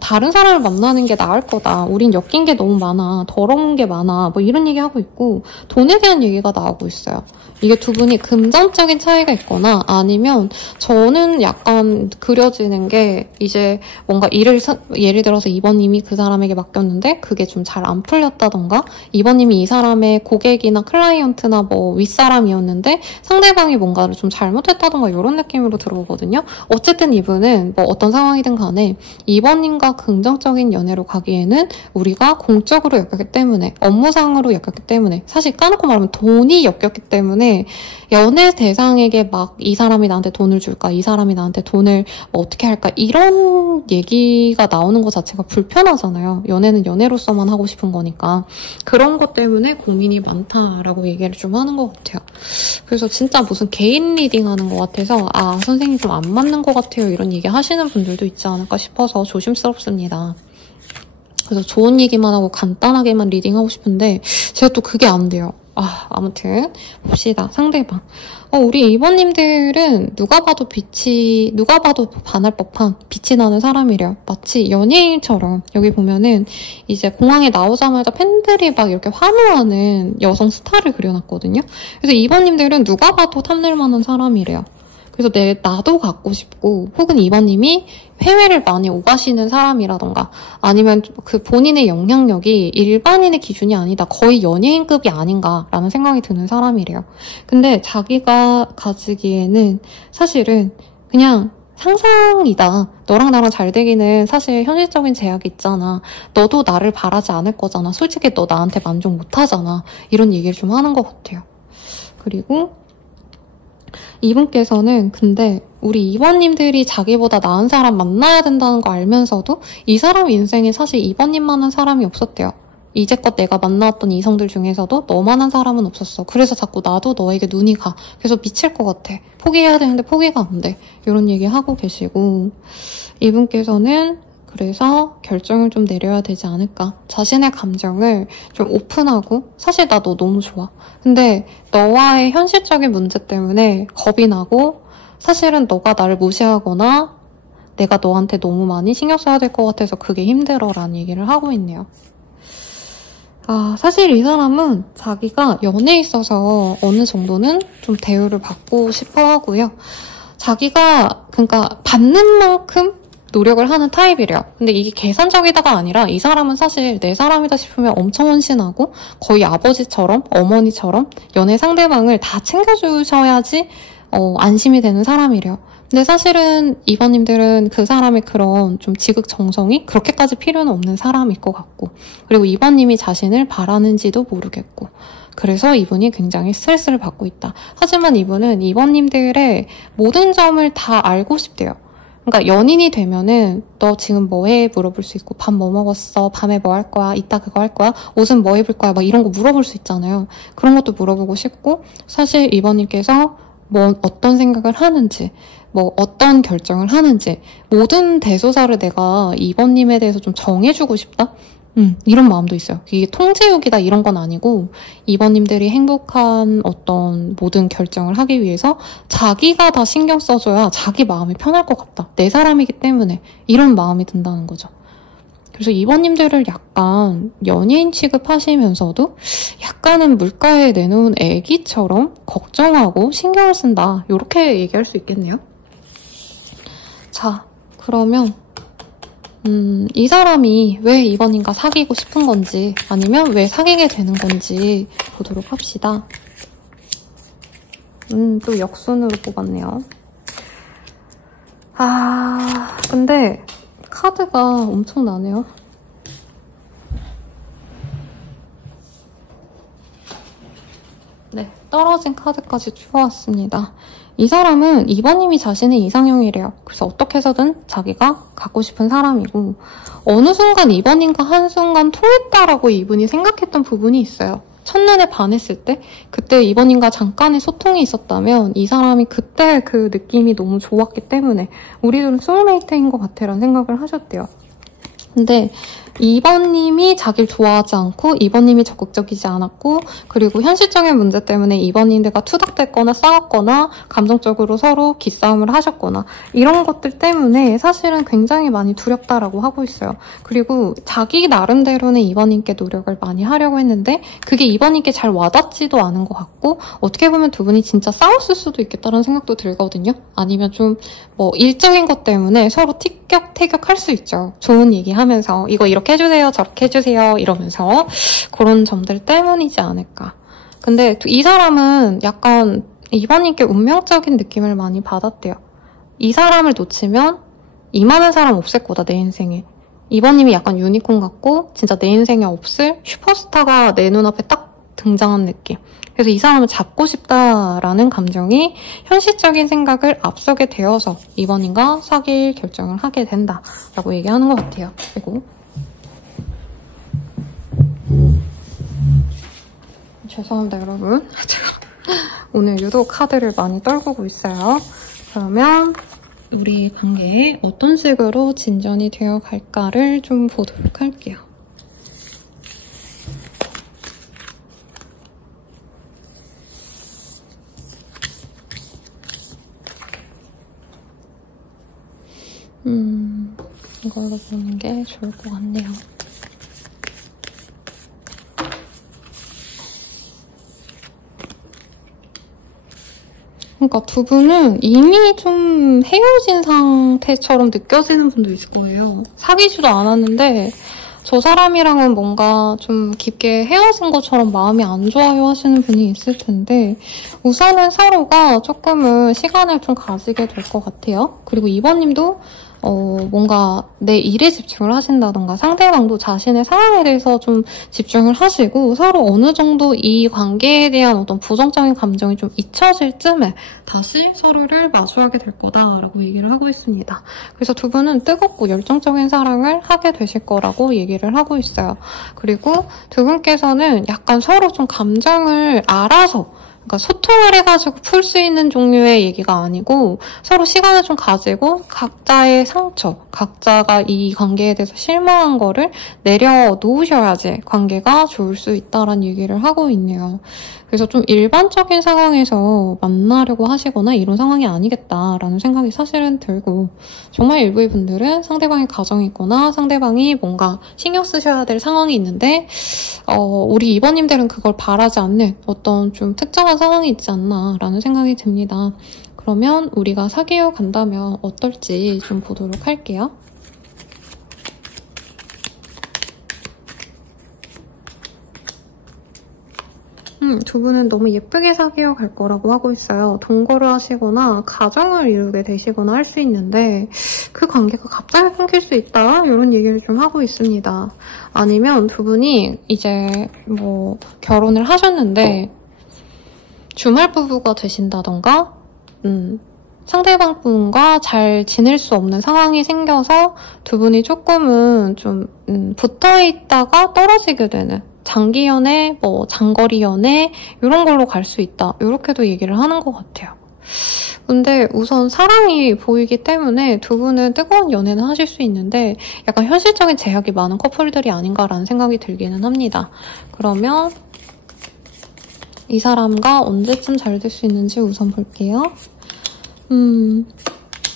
다른 사람을 만나는 게 나을 거다. 우린 엮인 게 너무 많아. 더러운 게 많아. 뭐 이런 얘기 하고 있고 돈에 대한 얘기가 나오고 있어요. 이게 두 분이 금전적인 차이가 있거나 아니면 저는 약간 그려지는 게 이제 뭔가 일을 예를 들어서 이번님이 그 사람에게 맡겼는데 그게 좀 잘 안 풀렸다던가 이번님이 이 사람의 고객이나 클라이언트나 뭐 윗사람이었는데 상대방이 뭔가를 좀 잘못했다던가 이런 느낌으로 들어오거든요. 어쨌든 이분은 뭐 어떤 상황이든 간에 이번님과 긍정적인 연애로 가기에는 우리가 공적으로 엮였기 때문에 업무상으로 엮였기 때문에 사실 까놓고 말하면 돈이 엮였기 때문에 연애 대상에게 막 이 사람이 나한테 돈을 줄까 이 사람이 나한테 돈을 뭐 어떻게 할까 이런 얘기가 나오는 것 자체가 불편하잖아요. 연애는 연애로서만 하고 싶은 거니까 그런 것 때문에 고민이 많다라고 얘기를 좀 하는 것 같아요. 그래서 진짜 무슨 개인 리딩 하는 것 같아서 아 선생님 좀 안 맞는 것 같아요 이런 얘기 하시는 분들도 있지 않을까 싶어서 조심스럽습니다. 그래서 좋은 얘기만 하고 간단하게만 리딩하고 싶은데 제가 또 그게 안 돼요. 아무튼 봅시다. 상대방. 우리 이번님들은 누가 봐도 반할 법한 빛이 나는 사람이래요. 마치 연예인처럼 여기 보면은 이제 공항에 나오자마자 팬들이 막 이렇게 환호하는 여성 스타를 그려놨거든요. 그래서 이번님들은 누가 봐도 탐낼 만한 사람이래요. 그래서 나도 갖고 싶고 혹은 이번님이 해외를 많이 오가시는 사람이라던가 아니면 그 본인의 영향력이 일반인의 기준이 아니다. 거의 연예인급이 아닌가라는 생각이 드는 사람이래요. 근데 자기가 가지기에는 사실은 그냥 상상이다. 너랑 나랑 잘 되기는 사실 현실적인 제약이 있잖아. 너도 나를 바라지 않을 거잖아. 솔직히 너 나한테 만족 못하잖아. 이런 얘기를 좀 하는 것 같아요. 그리고 이분께서는 근데 우리 이번님들이 자기보다 나은 사람 만나야 된다는 거 알면서도 이 사람 인생에 사실 이번님만한 사람이 없었대요. 이제껏 내가 만나왔던 이성들 중에서도 너만한 사람은 없었어. 그래서 자꾸 나도 너에게 눈이 가. 그래서 미칠 것 같아. 포기해야 되는데 포기가 안 돼. 이런 얘기 하고 계시고 이분께서는 그래서 결정을 좀 내려야 되지 않을까. 자신의 감정을 좀 오픈하고 사실 나 너 너무 좋아. 근데 너와의 현실적인 문제 때문에 겁이 나고 사실은 너가 나를 무시하거나 내가 너한테 너무 많이 신경 써야 될 것 같아서 그게 힘들어라는 얘기를 하고 있네요. 사실 이 사람은 자기가 연애에 있어서 어느 정도는 좀 대우를 받고 싶어 하고요. 자기가 그러니까 받는 만큼 노력을 하는 타입이래요. 근데 이게 계산적이다가 아니라 이 사람은 사실 내 사람이다 싶으면 엄청 헌신하고 거의 아버지처럼 어머니처럼 연애 상대방을 다 챙겨주셔야지 안심이 되는 사람이래요. 근데 사실은 이번님들은 그 사람의 그런 좀 지극정성이 그렇게까지 필요는 없는 사람일 것 같고 그리고 이번님이 자신을 바라는지도 모르겠고 그래서 이분이 굉장히 스트레스를 받고 있다. 하지만 이분은 이번님들의 모든 점을 다 알고 싶대요. 그러니까 연인이 되면은 너 지금 뭐 해? 물어볼 수 있고 밥 뭐 먹었어? 밤에 뭐 할 거야? 이따 그거 할 거야? 옷은 뭐 입을 거야? 막 이런 거 물어볼 수 있잖아요. 그런 것도 물어보고 싶고 사실 이번님께서 뭐 어떤 생각을 하는지 뭐 어떤 결정을 하는지 모든 대소사를 내가 이번님에 대해서 좀 정해주고 싶다? 이런 마음도 있어요. 이게 통제욕이다 이런 건 아니고 이번님들이 행복한 어떤 모든 결정을 하기 위해서 자기가 다 신경 써줘야 자기 마음이 편할 것 같다. 내 사람이기 때문에 이런 마음이 든다는 거죠. 그래서 이번님들을 약간 연예인 취급하시면서도 약간은 물가에 내놓은 애기처럼 걱정하고 신경을 쓴다. 이렇게 얘기할 수 있겠네요. 자, 그러면 이 사람이 왜 이번님과 사귀고 싶은 건지 아니면 왜 사귀게 되는 건지 보도록 합시다. 또 역순으로 뽑았네요. 근데 카드가 엄청나네요. 네, 떨어진 카드까지 주워왔습니다. 이 사람은 이번님이 자신의 이상형이래요. 그래서 어떻게 해서든 자기가 갖고 싶은 사람이고 어느 순간 이번님과 한순간 통했다라고 이분이 생각했던 부분이 있어요. 첫눈에 반했을 때 그때 이번님과 잠깐의 소통이 있었다면 이 사람이 그때 그 느낌이 너무 좋았기 때문에 우리들은 소울메이트인 것 같아 라는 생각을 하셨대요. 근데 2번님이 자기를 좋아하지 않고 2번님이 적극적이지 않았고 그리고 현실적인 문제 때문에 2번님들과 투닥댔거나 싸웠거나 감정적으로 서로 기싸움을 하셨거나 이런 것들 때문에 사실은 굉장히 많이 두렵다라고 하고 있어요. 그리고 자기 나름대로는 2번님께 노력을 많이 하려고 했는데 그게 2번님께 잘 와닿지도 않은 것 같고 어떻게 보면 두 분이 진짜 싸웠을 수도 있겠다는 생각도 들거든요. 아니면 좀 뭐 일적인 것 때문에 서로 티격태격할 수 있죠. 좋은 얘기하면서 이거 이렇게 해주세요, 저렇게 해주세요 이러면서 그런 점들 때문이지 않을까. 근데 이 사람은 약간 2번님께 운명적인 느낌을 많이 받았대요. 이 사람을 놓치면 이만한 사람 없을 거다, 내 인생에. 2번님이 약간 유니콘 같고 진짜 내 인생에 없을 슈퍼스타가 내 눈앞에 딱 등장한 느낌. 그래서 이 사람을 잡고 싶다라는 감정이 현실적인 생각을 앞서게 되어서 2번님과 사귈 결정을 하게 된다라고 얘기하는 것 같아요. 그리고 죄송합니다, 여러분. 제가 오늘 유독 카드를 많이 떨구고 있어요. 그러면 우리 관계에 어떤 식으로 진전이 되어 갈까를 좀 보도록 할게요. 이걸로 보는 게 좋을 것 같네요. 그러니까 두 분은 이미 좀 헤어진 상태처럼 느껴지는 분도 있을 거예요. 사귀지도 않았는데 저 사람이랑은 뭔가 좀 깊게 헤어진 것처럼 마음이 안 좋아요 하시는 분이 있을 텐데 우선은 서로가 조금은 시간을 좀 가지게 될 것 같아요. 그리고 2번님도 뭔가 내 일에 집중을 하신다던가 상대방도 자신의 상황에 대해서 좀 집중을 하시고 서로 어느 정도 이 관계에 대한 어떤 부정적인 감정이 좀 잊혀질 쯤에 다시 서로를 마주하게 될 거다라고 얘기를 하고 있습니다. 그래서 두 분은 뜨겁고 열정적인 사랑을 하게 되실 거라고 얘기를 하고 있어요. 그리고 두 분께서는 약간 서로 좀 감정을 알아서 그러니까 소통을 해가지고 풀 수 있는 종류의 얘기가 아니고 서로 시간을 좀 가지고 각자의 상처, 각자가 이 관계에 대해서 실망한 거를 내려놓으셔야지 관계가 좋을 수 있다라는 얘기를 하고 있네요. 그래서 좀 일반적인 상황에서 만나려고 하시거나 이런 상황이 아니겠다라는 생각이 사실은 들고 정말 일부의 분들은 상대방의 가정이 있거나 상대방이 뭔가 신경 쓰셔야 될 상황이 있는데 우리 2번님들은 그걸 바라지 않는 어떤 좀 특정한 상황이 있지 않나라는 생각이 듭니다. 그러면 우리가 사귀어 간다면 어떨지 좀 보도록 할게요. 두 분은 너무 예쁘게 사귀어 갈 거라고 하고 있어요. 동거를 하시거나 가정을 이루게 되시거나 할 수 있는데 그 관계가 갑자기 끊길 수 있다 이런 얘기를 좀 하고 있습니다. 아니면 두 분이 이제 뭐 결혼을 하셨는데 주말 부부가 되신다던가 상대방 분과 잘 지낼 수 없는 상황이 생겨서 두 분이 조금은 좀 붙어있다가 떨어지게 되는 장기 연애, 뭐 장거리 연애 이런 걸로 갈 수 있다. 이렇게도 얘기를 하는 것 같아요. 근데 우선 사랑이 보이기 때문에 두 분은 뜨거운 연애는 하실 수 있는데 약간 현실적인 제약이 많은 커플들이 아닌가라는 생각이 들기는 합니다. 그러면 이 사람과 언제쯤 잘 될 수 있는지 우선 볼게요.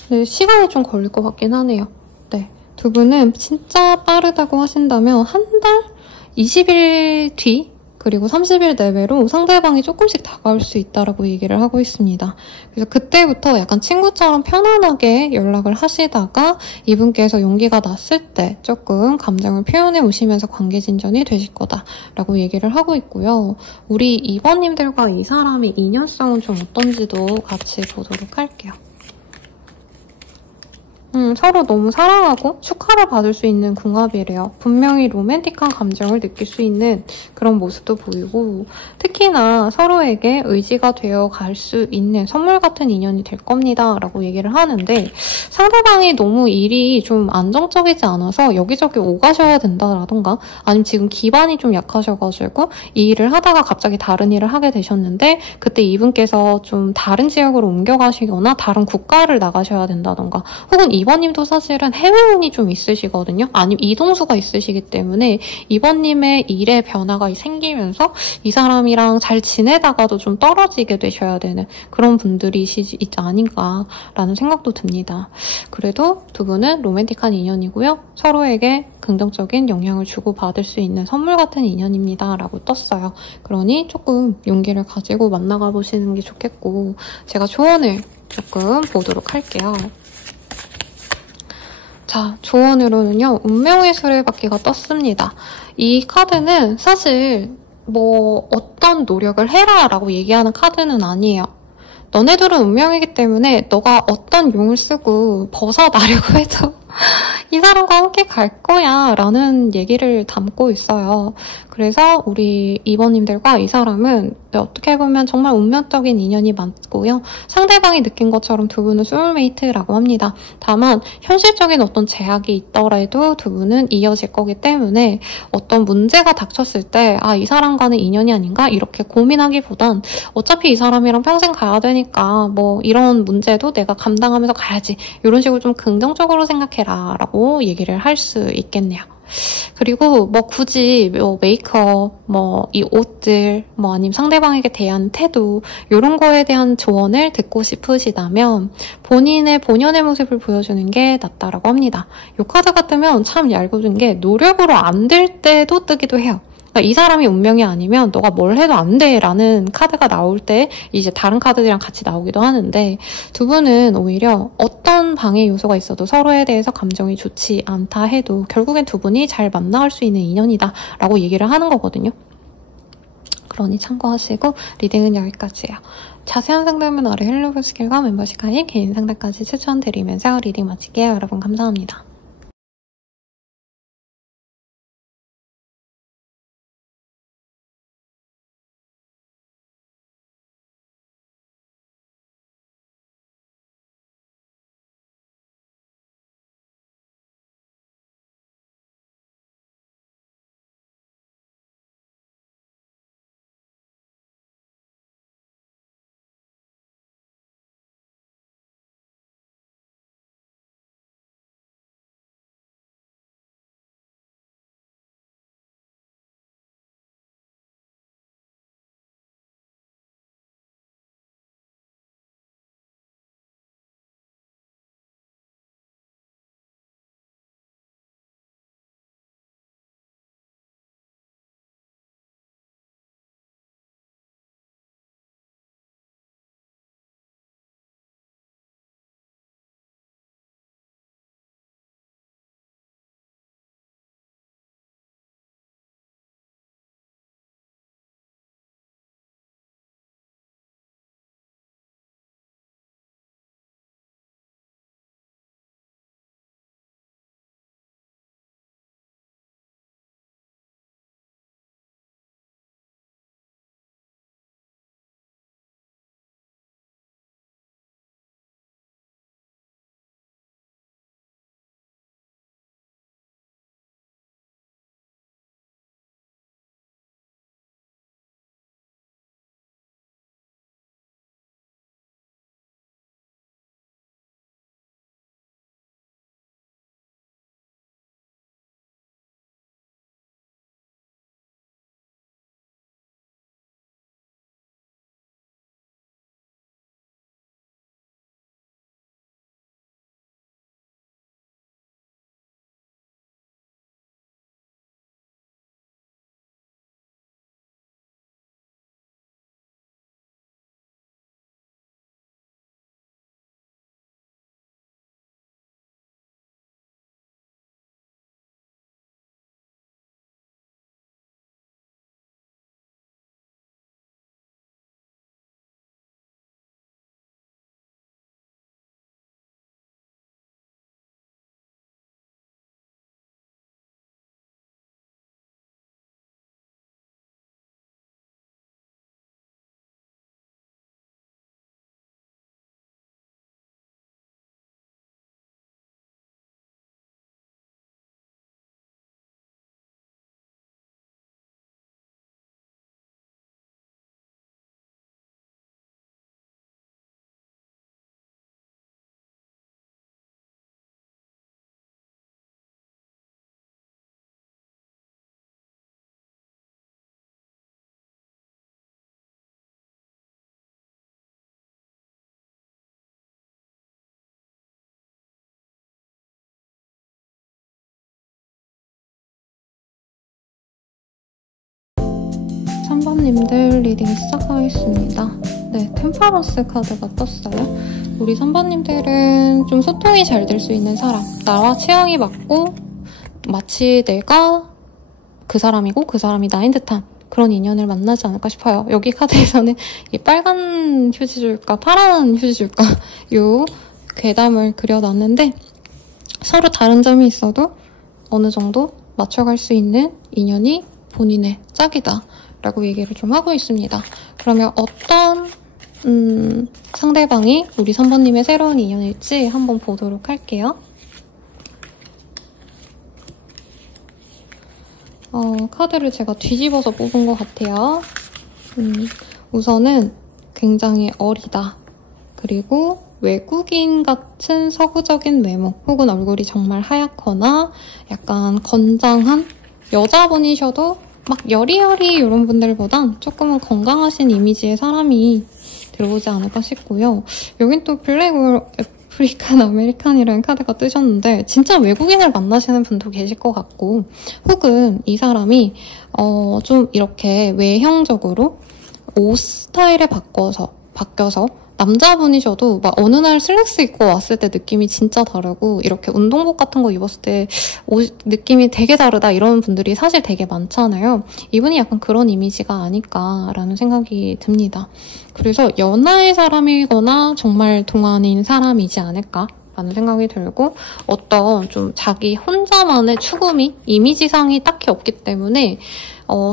네, 시간이 좀 걸릴 것 같긴 하네요. 네, 두 분은 진짜 빠르다고 하신다면 한 달? 20일 뒤 그리고 30일 내외로 상대방이 조금씩 다가올 수 있다라고 얘기를 하고 있습니다. 그래서 그때부터 약간 친구처럼 편안하게 연락을 하시다가 이분께서 용기가 났을 때 조금 감정을 표현해 오시면서 관계 진전이 되실 거다라고 얘기를 하고 있고요. 우리 2번님들과 이 사람의 인연성은 좀 어떤지도 같이 보도록 할게요. 서로 너무 사랑하고 축하를 받을 수 있는 궁합이래요. 분명히 로맨틱한 감정을 느낄 수 있는 그런 모습도 보이고 특히나 서로에게 의지가 되어 갈 수 있는 선물 같은 인연이 될 겁니다 라고 얘기를 하는데 상대방이 너무 일이 좀 안정적이지 않아서 여기저기 오가셔야 된다라던가 아니면 지금 기반이 좀 약하셔가지고 이 일을 하다가 갑자기 다른 일을 하게 되셨는데 그때 이분께서 좀 다른 지역으로 옮겨가시거나 다른 국가를 나가셔야 된다던가 혹은 2번님도 사실은 해외운이 좀 있으시거든요. 아니면 이동수가 있으시기 때문에 2번님의 일에 변화가 생기면서 이 사람이랑 잘 지내다가도 좀 떨어지게 되셔야 되는 그런 분들이시지 아닌가라는 생각도 듭니다. 그래도 두 분은 로맨틱한 인연이고요. 서로에게 긍정적인 영향을 주고받을 수 있는 선물 같은 인연입니다. 라고 떴어요. 그러니 조금 용기를 가지고 만나가 보시는 게 좋겠고, 제가 조언을 조금 보도록 할게요. 자, 조언으로는요, 운명의 수레바퀴가 떴습니다. 이 카드는 사실 뭐 어떤 노력을 해라 라고 얘기하는 카드는 아니에요. 너네들은 운명이기 때문에 너가 어떤 용을 쓰고 벗어나려고 해도 이 사람과 함께 갈 거야 라는 얘기를 담고 있어요. 그래서 우리 2번님들과 이 사람은 어떻게 보면 정말 운명적인 인연이 많고요. 상대방이 느낀 것처럼 두 분은 소울메이트라고 합니다. 다만 현실적인 어떤 제약이 있더라도 두 분은 이어질 거기 때문에 어떤 문제가 닥쳤을 때 이 사람과는 인연이 아닌가 이렇게 고민하기보단 어차피 이 사람이랑 평생 가야 되니까 뭐 이런 문제도 내가 감당하면서 가야지 이런 식으로 좀 긍정적으로 생각해라 라고 얘기를 할 수 있겠네요. 그리고 뭐 굳이 뭐 메이크업, 뭐 이 옷들, 뭐 아니면 상대방에게 대한 태도 이런 거에 대한 조언을 듣고 싶으시다면 본인의 본연의 모습을 보여주는 게 낫다라고 합니다. 이 카드가 뜨면 참 얄궂은 게 노력으로 안 될 때도 뜨기도 해요. 그러니까 이 사람이 운명이 아니면 너가 뭘 해도 안 돼 라는 카드가 나올 때 이제 다른 카드들이랑 같이 나오기도 하는데 두 분은 오히려 어떤 방해 요소가 있어도 서로에 대해서 감정이 좋지 않다 해도 결국엔 두 분이 잘 만나갈 수 있는 인연이다 라고 얘기를 하는 거거든요. 그러니 참고하시고 리딩은 여기까지예요. 자세한 상담은 아래 헬로우 스킬과 멤버십 가입, 개인 상담까지 추천드리면서 리딩 마칠게요. 여러분 감사합니다. 3번님들 리딩 시작하겠습니다. 네, 템퍼런스 카드가 떴어요. 우리 3번님들은 좀 소통이 잘 될 수 있는 사람, 나와 취향이 맞고 마치 내가 그 사람이고 그 사람이 나인 듯한 그런 인연을 만나지 않을까 싶어요. 여기 카드에서는 이 빨간 휴지 줄까 파란 휴지 줄까 요 괴담을 그려놨는데 서로 다른 점이 있어도 어느 정도 맞춰갈 수 있는 인연이 본인의 짝이다 라고 얘기를 좀 하고 있습니다. 그러면 어떤 상대방이 우리 3번님의 새로운 인연일지 한번 보도록 할게요. 카드를 제가 뒤집어서 뽑은 것 같아요. 우선은 굉장히 어리다. 그리고 외국인 같은 서구적인 외모 혹은 얼굴이 정말 하얗거나 약간 건장한 여자분이셔도 막 여리여리 이런 분들보단 조금은 건강하신 이미지의 사람이 들어오지 않을까 싶고요. 여긴 또 블랙 아프리칸 아메리칸이라는 카드가 뜨셨는데 진짜 외국인을 만나시는 분도 계실 것 같고 혹은 이 사람이 좀 이렇게 외형적으로 옷 스타일에 바뀌어서 남자분이셔도 막 어느 날 슬랙스 입고 왔을 때 느낌이 진짜 다르고 이렇게 운동복 같은 거 입었을 때 옷 느낌이 되게 다르다 이런 분들이 사실 되게 많잖아요. 이분이 약간 그런 이미지가 아닐까라는 생각이 듭니다. 그래서 연하의 사람이거나 정말 동안인 사람이지 않을까라는 생각이 들고 어떤 좀 자기 혼자만의 추구미, 이미지상이 딱히 없기 때문에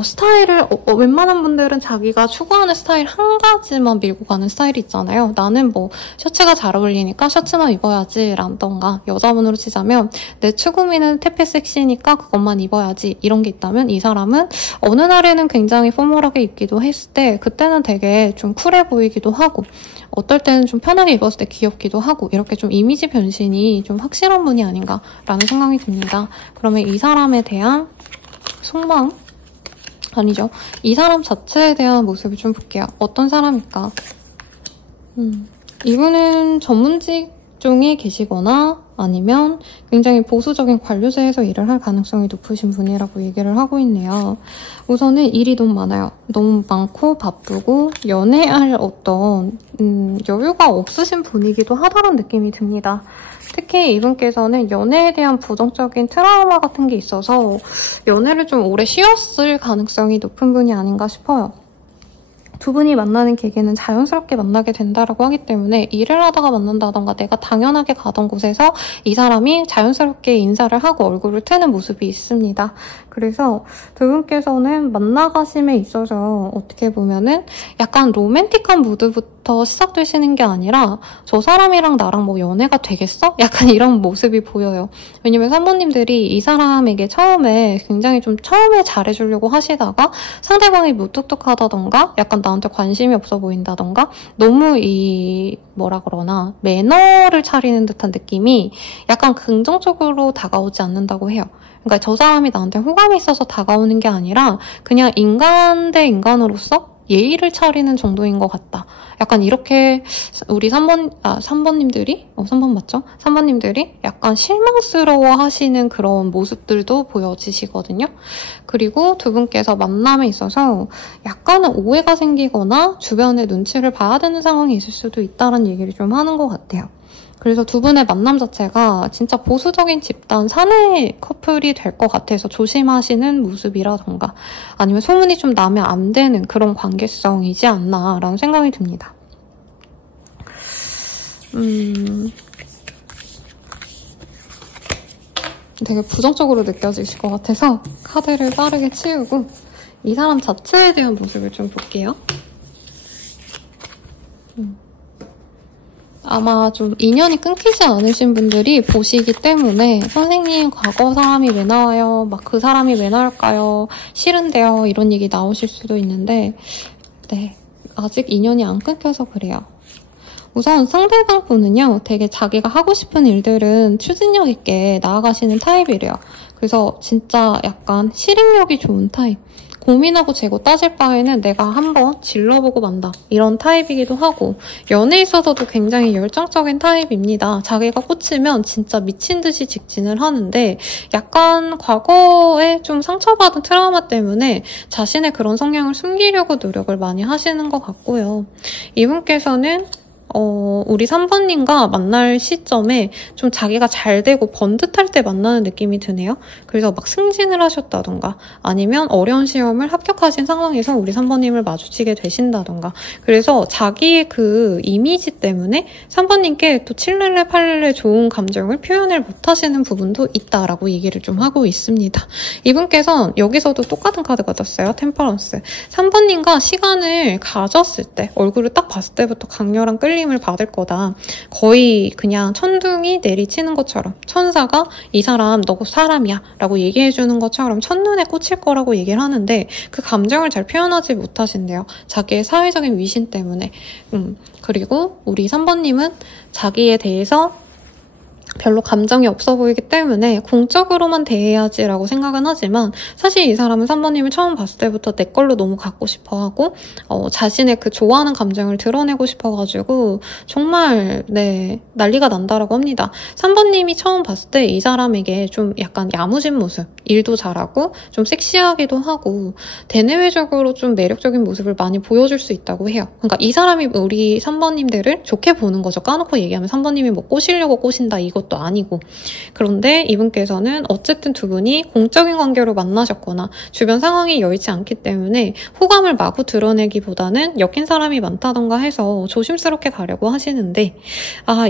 스타일을 웬만한 분들은 자기가 추구하는 스타일 한 가지만 밀고 가는 스타일이 있잖아요. 나는 뭐 셔츠가 잘 어울리니까 셔츠만 입어야지 라던가 여자분으로 치자면 내 추구미는 태페 섹시니까 그것만 입어야지 이런 게 있다면 이 사람은 어느 날에는 굉장히 포멀하게 입기도 했을 때 그때는 되게 좀 쿨해 보이기도 하고 어떨 때는 좀 편하게 입었을 때 귀엽기도 하고 이렇게 좀 이미지 변신이 좀 확실한 분이 아닌가라는 생각이 듭니다. 그러면 이 사람에 대한 속마음? 아니죠. 이 사람 자체에 대한 모습을 좀 볼게요. 어떤 사람일까? 이분은 전문직 직종에 계시거나 아니면 굉장히 보수적인 관료제에서 일을 할 가능성이 높으신 분이라고 얘기를 하고 있네요. 우선은 일이 너무 많아요. 너무 많고 바쁘고 연애할 어떤 여유가 없으신 분이기도 하다는 느낌이 듭니다. 특히 이분께서는 연애에 대한 부정적인 트라우마 같은 게 있어서 연애를 좀 오래 쉬었을 가능성이 높은 분이 아닌가 싶어요. 두 분이 만나는 계기는 자연스럽게 만나게 된다라고 하기 때문에 일을 하다가 만난다던가 내가 당연하게 가던 곳에서 이 사람이 자연스럽게 인사를 하고 얼굴을 트는 모습이 있습니다. 그래서 두 분께서는 만나가심에 있어서 어떻게 보면은 약간 로맨틱한 무드부터 시작되시는 게 아니라 저 사람이랑 나랑 뭐 연애가 되겠어? 약간 이런 모습이 보여요. 왜냐면 산모님들이 이 사람에게 처음에 굉장히 좀 처음에 잘해주려고 하시다가 상대방이 무뚝뚝하다던가 약간 나한테 관심이 없어 보인다던가 너무 이 뭐라 그러나 매너를 차리는 듯한 느낌이 약간 긍정적으로 다가오지 않는다고 해요. 그러니까 저 사람이 나한테 호감이 있어서 다가오는 게 아니라 그냥 인간 대 인간으로서 예의를 차리는 정도인 것 같다. 약간 이렇게 우리 3번님들이 3번 맞죠? 3번님들이 약간 실망스러워 하시는 그런 모습들도 보여지시거든요. 그리고 두 분께서 만남에 있어서 약간은 오해가 생기거나 주변의 눈치를 봐야 되는 상황이 있을 수도 있다는 얘기를 좀 하는 것 같아요. 그래서 두 분의 만남 자체가 진짜 보수적인 집단 사내 커플이 될 것 같아서 조심하시는 모습이라던가 아니면 소문이 좀 나면 안 되는 그런 관계성이지 않나라는 생각이 듭니다. 되게 부정적으로 느껴지실 것 같아서 카드를 빠르게 치우고 이 사람 자체에 대한 모습을 좀 볼게요. 아마 좀 인연이 끊기지 않으신 분들이 보시기 때문에 선생님 과거 사람이 왜 나와요? 막 그 사람이 왜 나올까요? 싫은데요? 이런 얘기 나오실 수도 있는데 네, 아직 인연이 안 끊겨서 그래요. 우선 상대방 분은요 되게 자기가 하고 싶은 일들은 추진력 있게 나아가시는 타입이래요. 그래서 진짜 약간 실행력이 좋은 타입. 고민하고 재고 따질 바에는 내가 한번 질러보고 만다. 이런 타입이기도 하고 연애에 있어서도 굉장히 열정적인 타입입니다. 자기가 꽂히면 진짜 미친 듯이 직진을 하는데 약간 과거에 좀 상처받은 트라우마 때문에 자신의 그런 성향을 숨기려고 노력을 많이 하시는 것 같고요. 이분께서는 우리 3번님과 만날 시점에 좀 자기가 잘 되고 번듯할 때 만나는 느낌이 드네요. 그래서 막 승진을 하셨다던가 아니면 어려운 시험을 합격하신 상황에서 우리 3번님을 마주치게 되신다던가 그래서 자기의 그 이미지 때문에 3번님께 또 칠렐레 팔렐레 좋은 감정을 표현을 못하시는 부분도 있다라고 얘기를 좀 하고 있습니다. 이분께서는 여기서도 똑같은 카드가 떴어요. 템퍼런스. 3번님과 시간을 가졌을 때 얼굴을 딱 봤을 때부터 강렬한 끌림을 받을 거다. 거의 그냥 천둥이 내리치는 것처럼 천사가 이 사람 너 사람이야 라고 얘기해주는 것처럼 첫눈에 꽂힐 거라고 얘기를 하는데 그 감정을 잘 표현하지 못하신대요. 자기의 사회적인 위신 때문에. 그리고 우리 3번님은 자기에 대해서 별로 감정이 없어 보이기 때문에 공적으로만 대해야지라고 생각은 하지만 사실 이 사람은 3번님을 처음 봤을 때부터 내 걸로 너무 갖고 싶어하고 자신의 그 좋아하는 감정을 드러내고 싶어가지고 정말 난리가 난다라고 합니다. 3번님이 처음 봤을 때 이 사람에게 좀 약간 야무진 모습, 일도 잘하고 좀 섹시하기도 하고 대내외적으로 좀 매력적인 모습을 많이 보여줄 수 있다고 해요. 그러니까 이 사람이 우리 3번님들을 좋게 보는 거죠. 까놓고 얘기하면 3번님이 뭐 꼬시려고 꼬신다 이것도 아니고. 그런데 이분께서는 어쨌든 두 분이 공적인 관계로 만나셨거나 주변 상황이 여의치 않기 때문에 호감을 마구 드러내기보다는 엮인 사람이 많다던가 해서 조심스럽게 가려고 하시는데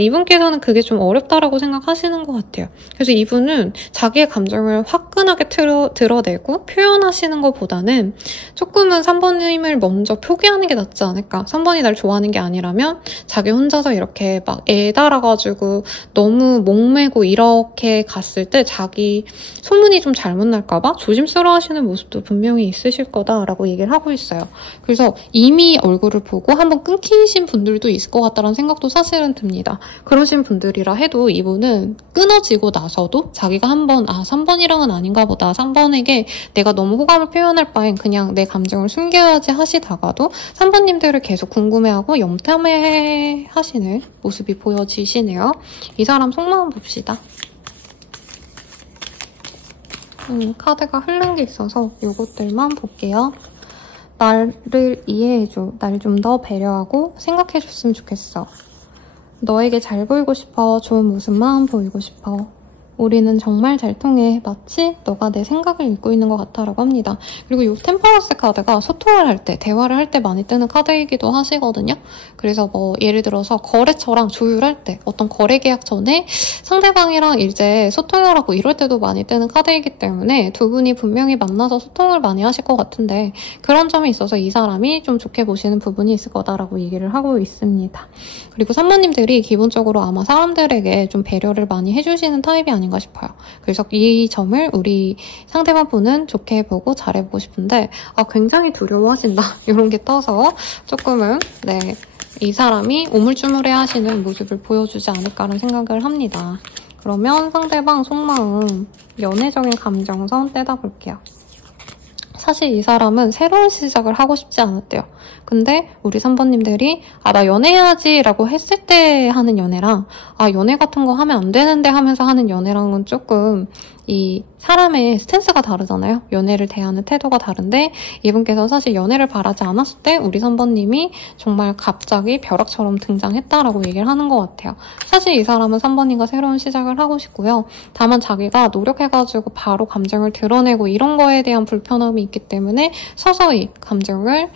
이분께서는 그게 좀 어렵다라고 생각하시는 것 같아요. 그래서 이분은 자기의 감정을 화끈하게 드러내고 표현하시는 것보다는 조금은 3번님을 먼저 표기하는 게 낫지 않을까. 3번이 날 좋아하는 게 아니라면 자기 혼자서 이렇게 막 애 달아가지고 너무 목매고 이렇게 갔을 때 자기 소문이 좀 잘못 날까봐 조심스러워 하시는 모습도 분명히 있으실 거다라고 얘기를 하고 있어요. 그래서 이미 얼굴을 보고 한번 끊기신 분들도 있을 것 같다는 생각도 사실은 듭니다. 그러신 분들이라 해도 이분은 끊어지고 나서도 자기가 한번 3번이랑은 아닌가 보다. 3번에게 내가 너무 호감을 표현할 바엔 그냥 내 감정을 숨겨야지 하시다가도 3번님들을 계속 궁금해하고 염탐해 하시는 모습이 보여지시네요. 이 사람 속마음 봅시다. 카드가 흐른 게 있어서 이것들만 볼게요. 나를 이해해줘. 날 좀 더 배려하고 생각해줬으면 좋겠어. 너에게 잘 보이고 싶어. 좋은 모습만 보이고 싶어. 우리는 정말 잘 통해. 마치 너가 내 생각을 읽고 있는 것 같아 라고 합니다. 그리고 이 템퍼런스 카드가 소통을 할 때, 대화를 할 때 많이 뜨는 카드이기도 하시거든요. 그래서 뭐 예를 들어서 거래처랑 조율할 때 어떤 거래 계약 전에 상대방이랑 이제 소통을 하고 이럴 때도 많이 뜨는 카드이기 때문에 두 분이 분명히 만나서 소통을 많이 하실 것 같은데 그런 점에 있어서 이 사람이 좀 좋게 보시는 부분이 있을 거다라고 얘기를 하고 있습니다. 그리고 3번님들이 기본적으로 아마 사람들에게 좀 배려를 많이 해주시는 타입이 아닌가 싶어요. 그래서 이 점을 우리 상대방 분은 좋게 보고 잘해보고 싶은데 굉장히 두려워하신다 이런 게 떠서 조금은 이 사람이 우물쭈물해 하시는 모습을 보여주지 않을까라는 생각을 합니다. 그러면 상대방 속마음 연애적인 감정선 떼다 볼게요. 사실 이 사람은 새로운 시작을 하고 싶지 않았대요. 근데 우리 3번님들이 나 연애해야지 라고 했을 때 하는 연애랑 연애 같은 거 하면 안 되는데 하면서 하는 연애랑은 조금 이 사람의 스탠스가 다르잖아요. 연애를 대하는 태도가 다른데 이분께서 사실 연애를 바라지 않았을 때 우리 3번님이 정말 갑자기 벼락처럼 등장했다라고 얘기를 하는 것 같아요. 사실 이 사람은 3번님과 새로운 시작을 하고 싶고요. 다만 자기가 노력해가지고 바로 감정을 드러내고 이런 거에 대한 불편함이 있기 때문에 서서히 감정을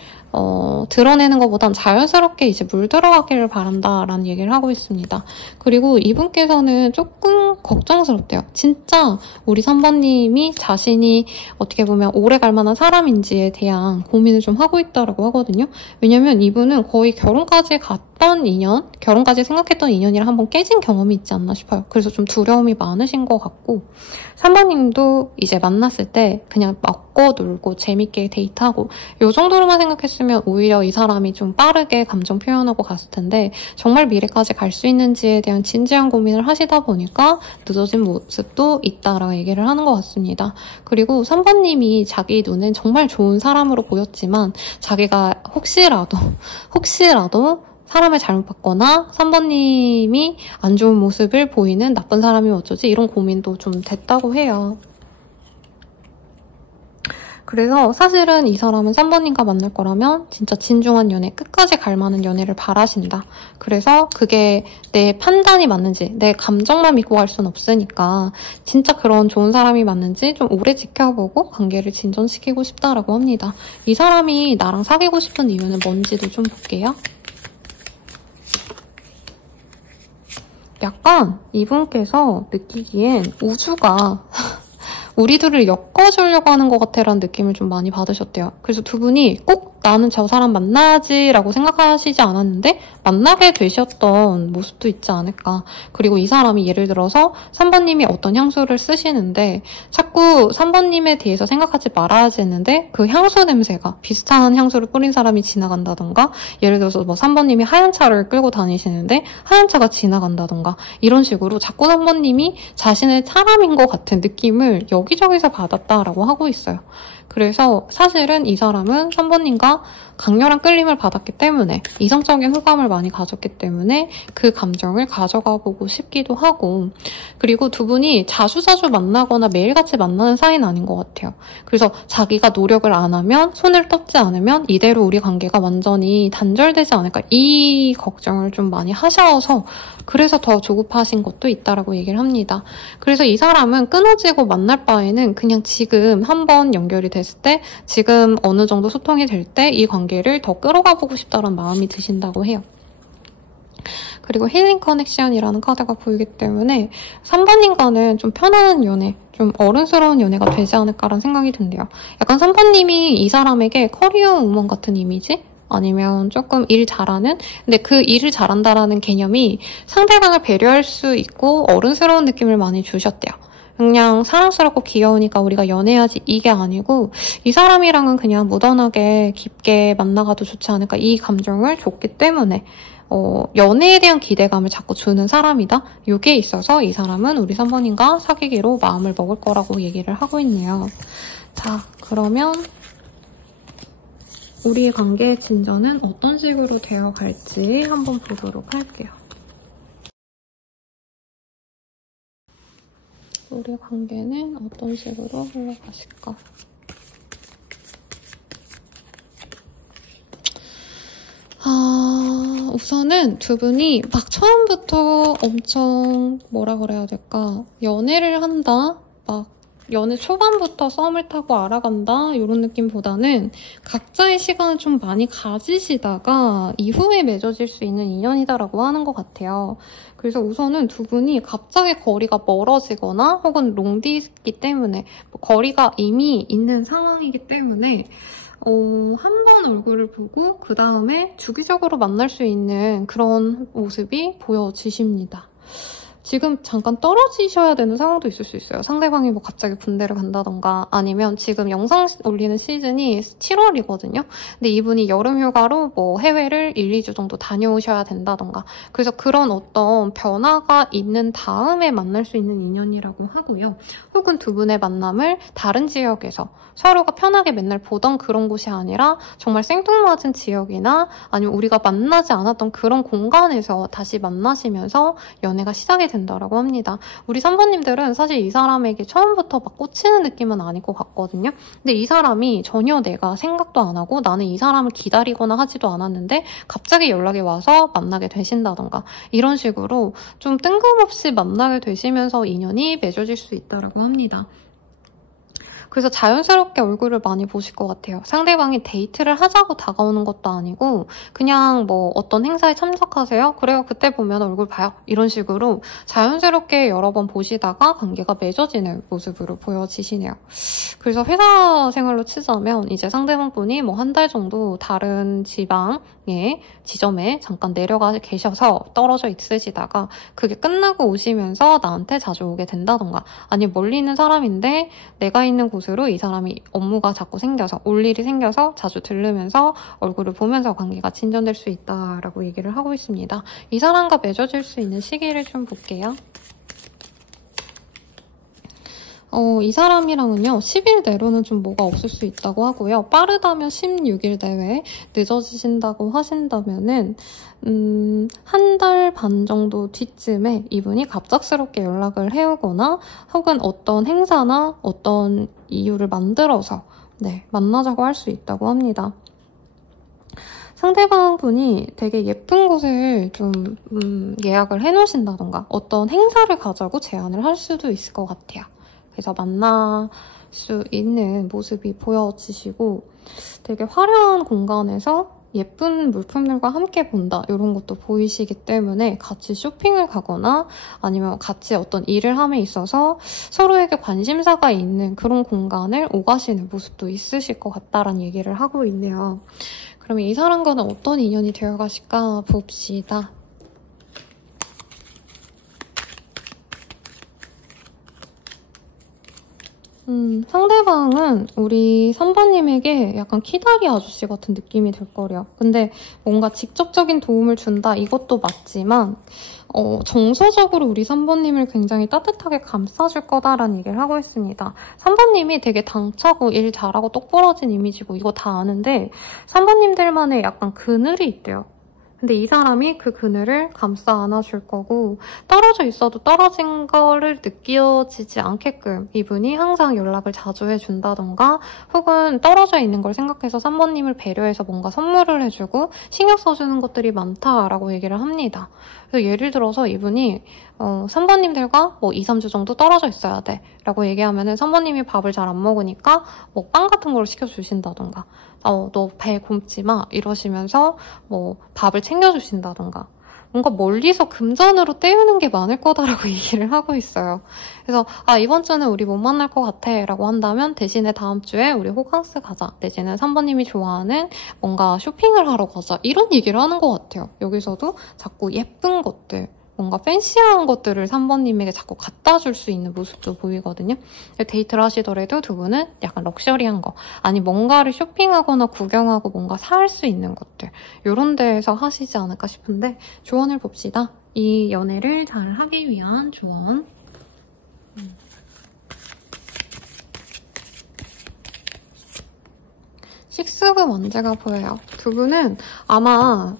드러내는 것보단 자연스럽게 이제 물들어가기를 바란다라는 얘기를 하고 있습니다. 그리고 이분께서는 조금 걱정스럽대요. 진짜 우리 3번님이 자신이 어떻게 보면 오래 갈 만한 사람인지에 대한 고민을 좀 하고 있다라고 하거든요. 왜냐면 이분은 거의 결혼까지 갔다 생각했던 인연, 결혼까지 생각했던 인연이랑 한번 깨진 경험이 있지 않나 싶어요. 그래서 좀 두려움이 많으신 것 같고 3번님도 이제 만났을 때 그냥 먹고 놀고 재밌게 데이트하고 이 정도로만 생각했으면 오히려 이 사람이 좀 빠르게 감정 표현하고 갔을 텐데 정말 미래까지 갈 수 있는지에 대한 진지한 고민을 하시다 보니까 늦어진 모습도 있다라고 얘기를 하는 것 같습니다. 그리고 3번님이 자기 눈엔 정말 좋은 사람으로 보였지만 자기가 혹시라도 사람을 잘못 봤거나 3번님이 안 좋은 모습을 보이는 나쁜 사람이면 어쩌지? 이런 고민도 좀 됐다고 해요. 그래서 사실은 이 사람은 3번님과 만날 거라면 진짜 진중한 연애, 끝까지 갈 만한 연애를 바라신다. 그래서 그게 내 판단이 맞는지, 내 감정만 믿고 갈 순 없으니까 진짜 그런 좋은 사람이 맞는지 좀 오래 지켜보고 관계를 진전시키고 싶다라고 합니다. 이 사람이 나랑 사귀고 싶은 이유는 뭔지도 좀 볼게요. 약간 이분께서 느끼기엔 우주가 우리들을 엮어주려고 하는 것 같아라는 느낌을 좀 많이 받으셨대요. 그래서 두 분이 꼭 나는 저 사람 만나야지라고 생각하시지 않았는데 만나게 되셨던 모습도 있지 않을까. 그리고 이 사람이 예를 들어서 3번님이 어떤 향수를 쓰시는데 자꾸 3번님에 대해서 생각하지 말아야지 했는데 그 향수 냄새가 비슷한 향수를 뿌린 사람이 지나간다던가 예를 들어서 뭐 3번님이 하얀 차를 끌고 다니시는데 하얀 차가 지나간다던가 이런 식으로 자꾸 3번님이 자신의 사람인 것 같은 느낌을 여기저기서 받았다라고 하고 있어요. 그래서 사실은 이 사람은 3번님과 강렬한 끌림을 받았기 때문에 이성적인 호감을 많이 가졌기 때문에 그 감정을 가져가 보고 싶기도 하고 그리고 두 분이 자주자주 만나거나 매일같이 만나는 사이는 아닌 것 같아요. 그래서 자기가 노력을 안 하면 손을 뻗지 않으면 이대로 우리 관계가 완전히 단절되지 않을까 이 걱정을 좀 많이 하셔서 그래서 더 조급하신 것도 있다라고 얘기를 합니다. 그래서 이 사람은 끊어지고 만날 바에는 그냥 지금 한번 연결이 됐을 때 지금 어느 정도 소통이 될 때 이 관계를 더 끌어가 보고 싶다는 마음이 드신다고 해요. 그리고 힐링 커넥션이라는 카드가 보이기 때문에 3번님과는 좀 편안한 연애, 좀 어른스러운 연애가 되지 않을까라는 생각이 든대요. 약간 3번님이 이 사람에게 커리어 우먼 같은 이미지? 아니면 조금 일 잘하는? 근데 그 일을 잘한다라는 개념이 상대방을 배려할 수 있고 어른스러운 느낌을 많이 주셨대요. 그냥 사랑스럽고 귀여우니까 우리가 연애하지 이게 아니고 이 사람이랑은 그냥 무던하게 깊게 만나가도 좋지 않을까 이 감정을 줬기 때문에 연애에 대한 기대감을 자꾸 주는 사람이다. 이게 있어서 이 사람은 우리 3번님과 사귀기로 마음을 먹을 거라고 얘기를 하고 있네요. 자, 그러면 우리의 관계의 진전은 어떤 식으로 되어 갈지 한번 보도록 할게요. 우리 관계는 어떤 식으로 흘러가실까? 우선은 두 분이 막 처음부터 엄청 뭐라 그래야 될까? 연애를 한다? 막 연애 초반부터 썸을 타고 알아간다? 이런 느낌보다는 각자의 시간을 좀 많이 가지시다가 이후에 맺어질 수 있는 인연이다라고 하는 것 같아요. 그래서 우선은 두 분이 갑자기 거리가 멀어지거나 혹은 롱디이기 때문에 거리가 이미 있는 상황이기 때문에 한 번 얼굴을 보고 그 다음에 주기적으로 만날 수 있는 그런 모습이 보여지십니다. 지금 잠깐 떨어지셔야 되는 상황도 있을 수 있어요. 상대방이 뭐 갑자기 군대를 간다던가 아니면 지금 영상 올리는 시즌이 7월이거든요. 근데 이분이 여름휴가로 뭐 해외를 1, 2주 정도 다녀오셔야 된다던가 그래서 그런 어떤 변화가 있는 다음에 만날 수 있는 인연이라고 하고요. 혹은 두 분의 만남을 다른 지역에서 서로가 편하게 맨날 보던 그런 곳이 아니라 정말 생뚱맞은 지역이나 아니면 우리가 만나지 않았던 그런 공간에서 다시 만나시면서 연애가 시작이 된다라고 합니다. 우리 3번님들은 사실 이 사람에게 처음부터 막 꽂히는 느낌은 아닐 것 같거든요. 근데 이 사람이 전혀 내가 생각도 안 하고 나는 이 사람을 기다리거나 하지도 않았는데 갑자기 연락이 와서 만나게 되신다던가 이런 식으로 좀 뜬금없이 만나게 되시면서 인연이 맺어질 수 있다라고 합니다. 그래서 자연스럽게 얼굴을 많이 보실 것 같아요. 상대방이 데이트를 하자고 다가오는 것도 아니고 그냥 뭐 어떤 행사에 참석하세요? 그래요. 그때 보면 얼굴 봐요. 이런 식으로 자연스럽게 여러 번 보시다가 관계가 맺어지는 모습으로 보여지시네요. 그래서 회사 생활로 치자면 이제 상대방분이 뭐 한 달 정도 다른 지방의 지점에 잠깐 내려가 계셔서 떨어져 있으시다가 그게 끝나고 오시면서 나한테 자주 오게 된다던가, 아니면 멀리 있는 사람인데 내가 있는 곳으로 이 사람이 업무가 자꾸 생겨서 올 일이 생겨서 자주 들르면서 얼굴을 보면서 관계가 진전될 수 있다라고 얘기를 하고 있습니다. 이 사람과 맺어질 수 있는 시기를 좀 볼게요. 이 사람이랑은요, 10일 내로는 좀 뭐가 없을 수 있다고 하고요. 빠르다면 16일 내외, 늦어지신다고 하신다면은, 한 달 반 정도 뒤쯤에 이분이 갑작스럽게 연락을 해오거나 혹은 어떤 행사나 어떤 이유를 만들어서 만나자고 할 수 있다고 합니다. 상대방 분이 되게 예쁜 곳을 좀 예약을 해놓으신다던가 어떤 행사를 가자고 제안을 할 수도 있을 것 같아요. 그래서 만날 수 있는 모습이 보여지시고 되게 화려한 공간에서 예쁜 물품들과 함께 본다, 이런 것도 보이시기 때문에 같이 쇼핑을 가거나 아니면 같이 어떤 일을 함에 있어서 서로에게 관심사가 있는 그런 공간을 오가시는 모습도 있으실 것 같다라는 얘기를 하고 있네요. 그러면 이 사람과는 어떤 인연이 되어가실까 봅시다. 상대방은 우리 3번님에게 약간 키다리 아저씨 같은 느낌이 들 거래요. 근데 뭔가 직접적인 도움을 준다, 이것도 맞지만 정서적으로 우리 3번님을 굉장히 따뜻하게 감싸줄 거다라는 얘기를 하고 있습니다. 3번님이 되게 당차고 일 잘하고 똑부러진 이미지고 이거 다 아는데 3번님들만의 약간 그늘이 있대요. 근데 이 사람이 그 그늘을 감싸 안아줄 거고, 떨어져 있어도 떨어진 거를 느껴지지 않게끔 이분이 항상 연락을 자주 해준다던가, 혹은 떨어져 있는 걸 생각해서 3번님을 배려해서 뭔가 선물을 해주고 신경 써주는 것들이 많다라고 얘기를 합니다. 그래서 예를 들어서 이분이 3번님들과 뭐 2, 3주 정도 떨어져 있어야 돼 라고 얘기하면은 3번님이 밥을 잘 안 먹으니까 뭐 빵 같은 걸 시켜주신다던가, 너 배 굶지 마 이러시면서 뭐 밥을 챙겨주신다던가, 뭔가 멀리서 금전으로 때우는 게 많을 거다라고 얘기를 하고 있어요. 그래서 이번 주는 우리 못 만날 것 같아 라고 한다면 대신에 다음 주에 우리 호캉스 가자, 내지는 3번님이 좋아하는 뭔가 쇼핑을 하러 가자, 이런 얘기를 하는 것 같아요. 여기서도 자꾸 예쁜 것들, 뭔가 팬시한 것들을 3번님에게 자꾸 갖다 줄 수 있는 모습도 보이거든요. 데이트를 하시더라도 두 분은 약간 럭셔리한 거, 아니 뭔가를 쇼핑하거나 구경하고 뭔가 살 수 있는 것들, 이런 데에서 하시지 않을까 싶은데, 조언을 봅시다. 이 연애를 잘 하기 위한 조언. 식스급 원제가 보여요. 두 분은 아마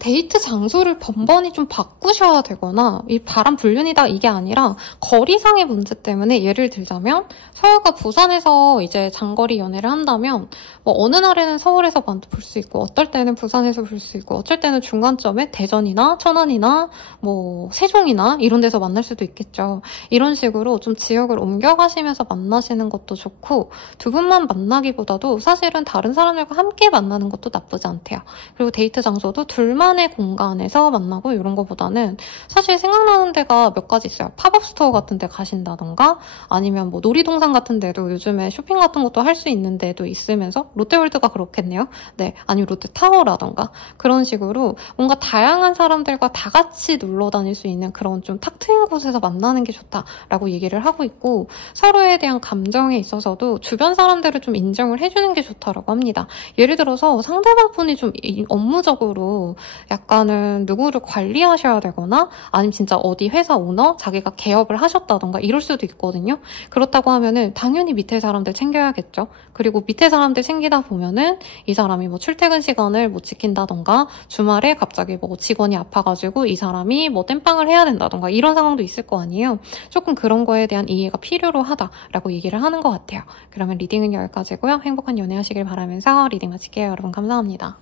데이트 장소를 번번이 좀 바꾸셔야 되거나, 이 바람 불륜이다 이게 아니라 거리상의 문제 때문에, 예를 들자면 서울과 부산에서 이제 장거리 연애를 한다면 뭐 어느 날에는 서울에서 볼 수 있고 어떨 때는 부산에서 볼 수 있고 어쩔 때는 중간점에 대전이나 천안이나 뭐 세종이나 이런 데서 만날 수도 있겠죠. 이런 식으로 좀 지역을 옮겨가시면서 만나시는 것도 좋고, 두 분만 만나기보다도 사실은 다른 사람들과 함께 만나는 것도 나쁘지 않대요. 그리고 데이트 장소도 둘만의 공간에서 만나고 이런 거보다는 사실 생각나는 데가 몇 가지 있어요. 팝업 스토어 같은 데 가신다던가, 아니면 뭐 놀이동산 같은 데도 요즘에 쇼핑 같은 것도 할 수 있는 데도 있으면서, 롯데월드가 그렇겠네요. 네, 아니면 롯데타워라던가, 그런 식으로 뭔가 다양한 사람들과 다 같이 놀러 다닐 수 있는 그런 좀 탁 트인 곳에서 만나는 게 좋다라고 얘기를 하고 있고, 서로에 대한 감정에 있어서도 주변 사람들을 좀 인정을 해주는 게 좋다라고 합니다. 예를 들어서 상대방 분이 좀 업무적으로 약간은 누구를 관리하셔야 되거나, 아니면 진짜 어디 회사 오너, 자기가 개업을 하셨다던가 이럴 수도 있거든요. 그렇다고 하면은 당연히 밑에 사람들 챙겨야겠죠. 그리고 밑에 사람들 챙기다 보면은 이 사람이 뭐 출퇴근 시간을 못 지킨다던가, 주말에 갑자기 뭐 직원이 아파가지고 이 사람이 뭐 땜빵을 해야 된다던가 이런 상황도 있을 거 아니에요. 조금 그런 거에 대한 이해가 필요로 하다라고 얘기를 하는 것 같아요. 그러면 리딩은 여기까지고요. 행복한 연애하시길 바라면서 리딩 마칠게요. 여러분 감사합니다.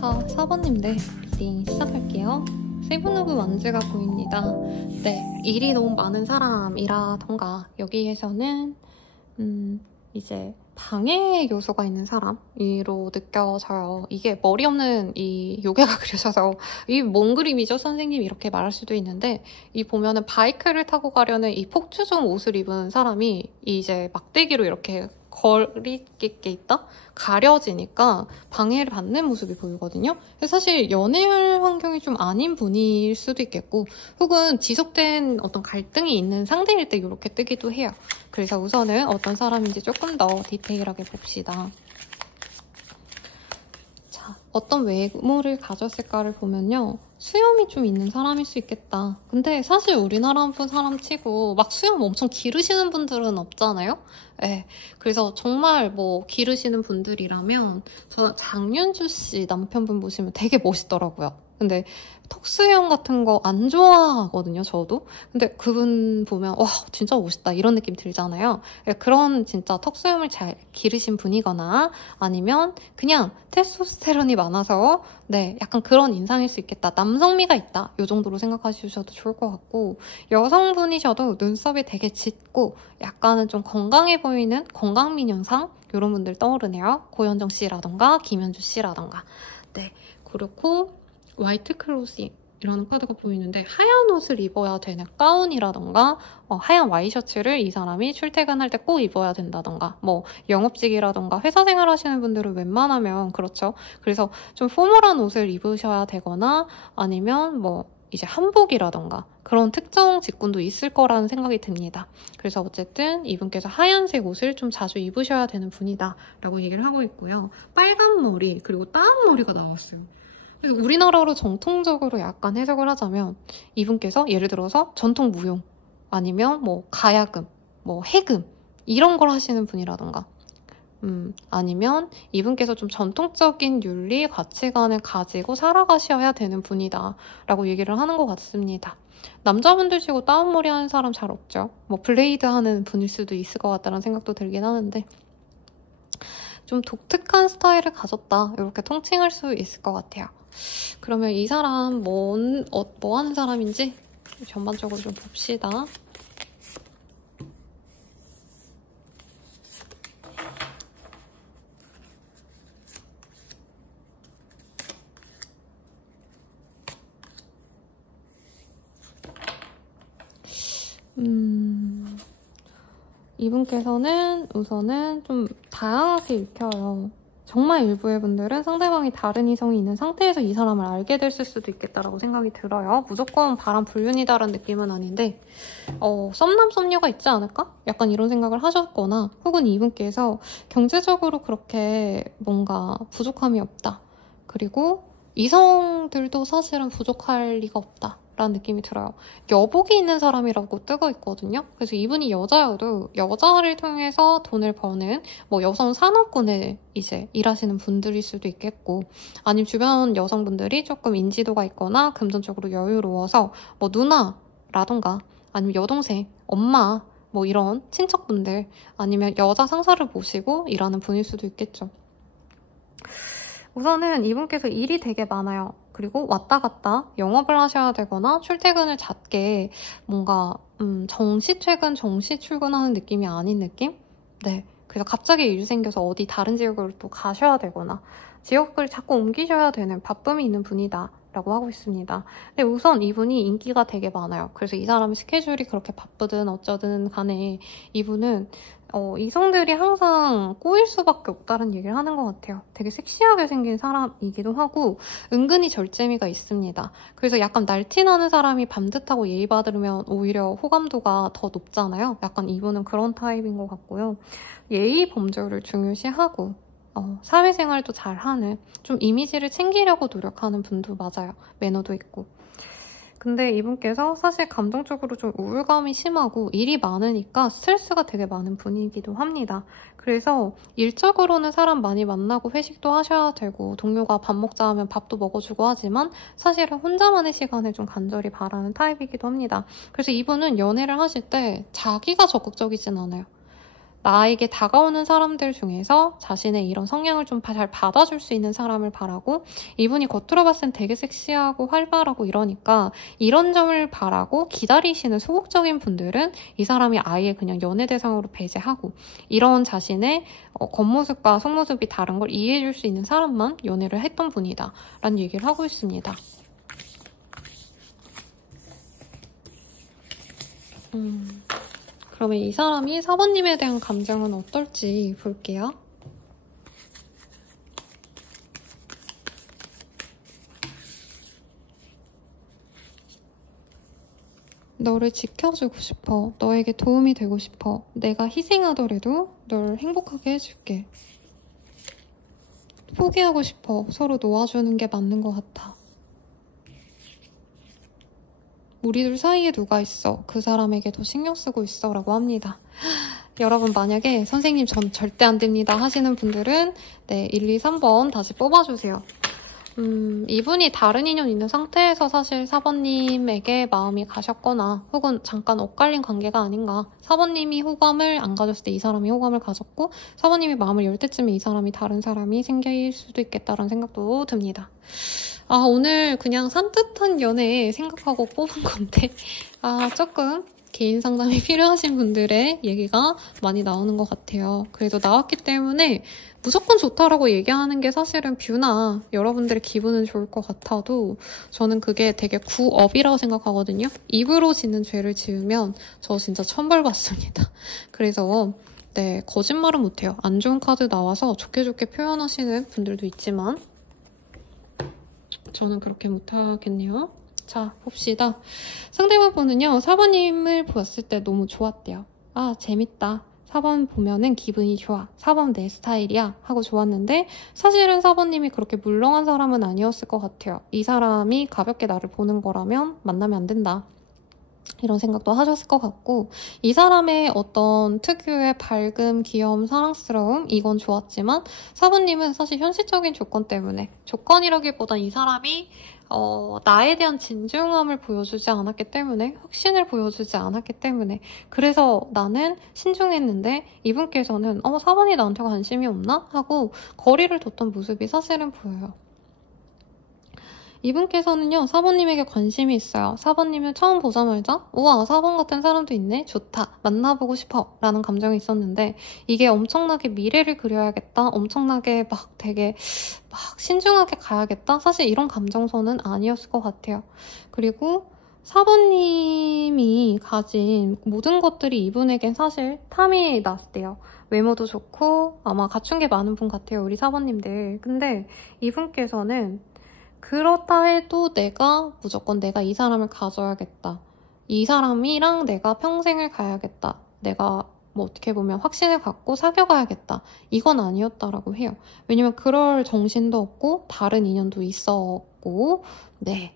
자, 4번님들 리딩 시작할게요. 세븐 오브 완즈가 보입니다. 네, 일이 너무 많은 사람이라던가 여기에서는 이제 방해 요소가 있는 사람으로 느껴져요. 이게 머리 없는 이 요괴가 그려져서 이 뭔 그림이죠? 선생님 이렇게 말할 수도 있는데 이 보면은 바이크를 타고 가려는 이 폭주종 옷을 입은 사람이 이제 막대기로 이렇게 거리게 있다? 가려지니까 방해를 받는 모습이 보이거든요. 사실 연애할 환경이 좀 아닌 분일 수도 있겠고 혹은 지속된 어떤 갈등이 있는 상대일 때 이렇게 뜨기도 해요. 그래서 우선은 어떤 사람인지 조금 더 디테일하게 봅시다. 자, 어떤 외모를 가졌을까를 보면요. 수염이 좀 있는 사람일 수 있겠다. 근데 사실 우리나라 사람 치고 막 수염 엄청 기르시는 분들은 없잖아요? 네. 그래서 정말 뭐 기르시는 분들이라면 저 장윤주 씨 남편분 보시면 되게 멋있더라고요. 근데 턱수염 같은 거 안 좋아하거든요, 저도. 근데 그분 보면 와 진짜 멋있다 이런 느낌 들잖아요. 그런 진짜 턱수염을 잘 기르신 분이거나 아니면 그냥 테스토스테론이 많아서 네 약간 그런 인상일 수 있겠다. 남성미가 있다. 이 정도로 생각하셔도 좋을 것 같고 여성분이셔도 눈썹이 되게 짙고 약간은 좀 건강해 보이는 건강미녀상 이런 분들 떠오르네요. 고현정 씨라던가 김현주 씨라던가 네 그렇고 화이트 클로징 이라는 카드가 보이는데 하얀 옷을 입어야 되는 가운이라던가 하얀 와이셔츠를 이 사람이 출퇴근할 때 꼭 입어야 된다던가 뭐 영업직이라던가 회사 생활 하시는 분들은 웬만하면 그렇죠. 그래서 좀 포멀한 옷을 입으셔야 되거나 아니면 뭐 이제 한복이라던가 그런 특정 직군도 있을 거라는 생각이 듭니다. 그래서 어쨌든 이분께서 하얀색 옷을 좀 자주 입으셔야 되는 분이다 라고 얘기를 하고 있고요. 빨간 머리 그리고 따은 머리가 나왔어요. 그래서 우리나라로 정통적으로 약간 해석을 하자면 이분께서 예를 들어서 전통 무용 아니면 뭐 가야금, 뭐 해금 이런 걸 하시는 분이라던가 아니면 이분께서 좀 전통적인 윤리, 가치관을 가지고 살아가셔야 되는 분이다 라고 얘기를 하는 것 같습니다. 남자분들 치고 다운머리 하는 사람 잘 없죠. 뭐 블레이드 하는 분일 수도 있을 것 같다는 생각도 들긴 하는데 좀 독특한 스타일을 가졌다 이렇게 통칭할 수 있을 것 같아요. 그러면 이 사람 뭐 하는 사람인지 전반적으로 좀 봅시다. 이분께서는 우선은 좀 다양하게 읽혀요. 정말 일부의 분들은 상대방이 다른 이성이 있는 상태에서 이 사람을 알게 됐을 수도 있겠다라고 생각이 들어요. 무조건 바람 불륜이다라는 느낌은 아닌데 썸남 썸녀가 있지 않을까? 약간 이런 생각을 하셨거나 혹은 이분께서 경제적으로 그렇게 뭔가 부족함이 없다. 그리고 이성들도 사실은 부족할 리가 없다. 라는 느낌이 들어요. 여복이 있는 사람이라고 뜨고 있거든요. 그래서 이분이 여자여도 여자를 통해서 돈을 버는 뭐 여성 산업군에 이제 일하시는 분들일 수도 있겠고 아니면 주변 여성분들이 조금 인지도가 있거나 금전적으로 여유로워서 뭐 누나라던가 아니면 여동생, 엄마 뭐 이런 친척분들 아니면 여자 상사를 모시고 일하는 분일 수도 있겠죠. 우선은 이분께서 일이 되게 많아요. 그리고 왔다 갔다 영업을 하셔야 되거나 출퇴근을 잦게 뭔가 정시 퇴근, 정시 출근하는 느낌이 아닌 느낌? 네. 그래서 갑자기 일 생겨서 어디 다른 지역으로 또 가셔야 되거나 지역을 자꾸 옮기셔야 되는 바쁨이 있는 분이다 라고 하고 있습니다. 근데 우선 이분이 인기가 되게 많아요. 그래서 이 사람의 스케줄이 그렇게 바쁘든 어쩌든 간에 이분은 이성들이 항상 꼬일 수밖에 없다는 얘기를 하는 것 같아요. 되게 섹시하게 생긴 사람이기도 하고 은근히 절제미가 있습니다. 그래서 약간 날티나는 사람이 밤듯하고 예의 받으면 오히려 호감도가 더 높잖아요. 약간 이분은 그런 타입인 것 같고요. 예의 범절을 중요시하고 사회생활도 잘하는 좀 이미지를 챙기려고 노력하는 분도 맞아요. 매너도 있고. 근데 이분께서 사실 감정적으로 좀 우울감이 심하고 일이 많으니까 스트레스가 되게 많은 분이기도 합니다. 그래서 일적으로는 사람 많이 만나고 회식도 하셔야 되고 동료가 밥 먹자 하면 밥도 먹어주고 하지만 사실은 혼자만의 시간을 좀 간절히 바라는 타입이기도 합니다. 그래서 이분은 연애를 하실 때 자기가 적극적이진 않아요. 나에게 다가오는 사람들 중에서 자신의 이런 성향을 좀 잘 받아줄 수 있는 사람을 바라고, 이분이 겉으로 봤을 땐 되게 섹시하고 활발하고 이러니까 이런 점을 바라고 기다리시는 소극적인 분들은 이 사람이 아예 그냥 연애 대상으로 배제하고, 이런 자신의 겉모습과 속모습이 다른 걸 이해해줄 수 있는 사람만 연애를 했던 분이다 라는 얘기를 하고 있습니다. 그러면 이 사람이 4번님에 대한 감정은 어떨지 볼게요. 너를 지켜주고 싶어. 너에게 도움이 되고 싶어. 내가 희생하더라도 널 행복하게 해줄게. 포기하고 싶어. 서로 놓아주는 게 맞는 것 같아. 우리들 사이에 누가 있어. 그 사람에게 더 신경 쓰고 있어 라고 합니다. 여러분, 만약에 선생님 전 절대 안 됩니다 하시는 분들은 1, 2, 3번 다시 뽑아주세요. 이분이 다른 인연 있는 상태에서 사실 4번님에게 마음이 가셨거나 혹은 잠깐 엇갈린 관계가 아닌가. 4번님이 호감을 안 가졌을 때 이 사람이 호감을 가졌고 4번님이 마음을 열 때쯤에 이 사람이 다른 사람이 생길 수도 있겠다라는 생각도 듭니다. 오늘 그냥 산뜻한 연애 생각하고 뽑은 건데 조금 개인 상담이 필요하신 분들의 얘기가 많이 나오는 것 같아요. 그래도 나왔기 때문에 무조건 좋다라고 얘기하는 게 사실은 뷰나 여러분들의 기분은 좋을 것 같아도 저는 그게 되게 구업이라고 생각하거든요. 입으로 짓는 죄를 지으면 저 진짜 천벌 받습니다. 그래서 거짓말은 못해요. 안 좋은 카드 나와서 좋게 표현하시는 분들도 있지만 저는 그렇게 못하겠네요. 자, 봅시다. 상대방 분은요, 4번님을 보았을 때 너무 좋았대요. 재밌다. 4번 보면은 기분이 좋아. 4번 내 스타일이야. 하고 좋았는데 사실은 4번님이 그렇게 물렁한 사람은 아니었을 것 같아요. 이 사람이 가볍게 나를 보는 거라면 만나면 안 된다. 이런 생각도 하셨을 것 같고, 이 사람의 어떤 특유의 밝음, 귀여움, 사랑스러움 이건 좋았지만 4번님은 사실 현실적인 조건 때문에, 조건이라기보단 이 사람이 나에 대한 진중함을 보여주지 않았기 때문에, 확신을 보여주지 않았기 때문에, 그래서 나는 신중했는데 이분께서는 4번이 나한테 관심이 없나? 하고 거리를 뒀던 모습이 사실은 보여요. 이분께서는요, 4번님에게 관심이 있어요. 4번님을 처음 보자마자 우와, 4번 같은 사람도 있네? 좋다. 만나보고 싶어. 라는 감정이 있었는데 이게 엄청나게 미래를 그려야겠다. 엄청나게 되게 신중하게 가야겠다. 사실 이런 감정선은 아니었을 것 같아요. 그리고 4번님이 가진 모든 것들이 이분에겐 사실 탐이 났대요. 외모도 좋고 아마 갖춘 게 많은 분 같아요. 우리 4번님들. 근데 이분께서는 그렇다 해도 무조건 내가 이 사람을 가져야겠다. 이 사람이랑 내가 평생을 가야겠다. 내가 어떻게 보면 확신을 갖고 사귀어가야겠다. 이건 아니었다라고 해요. 왜냐면 그럴 정신도 없고 다른 인연도 있었고 네.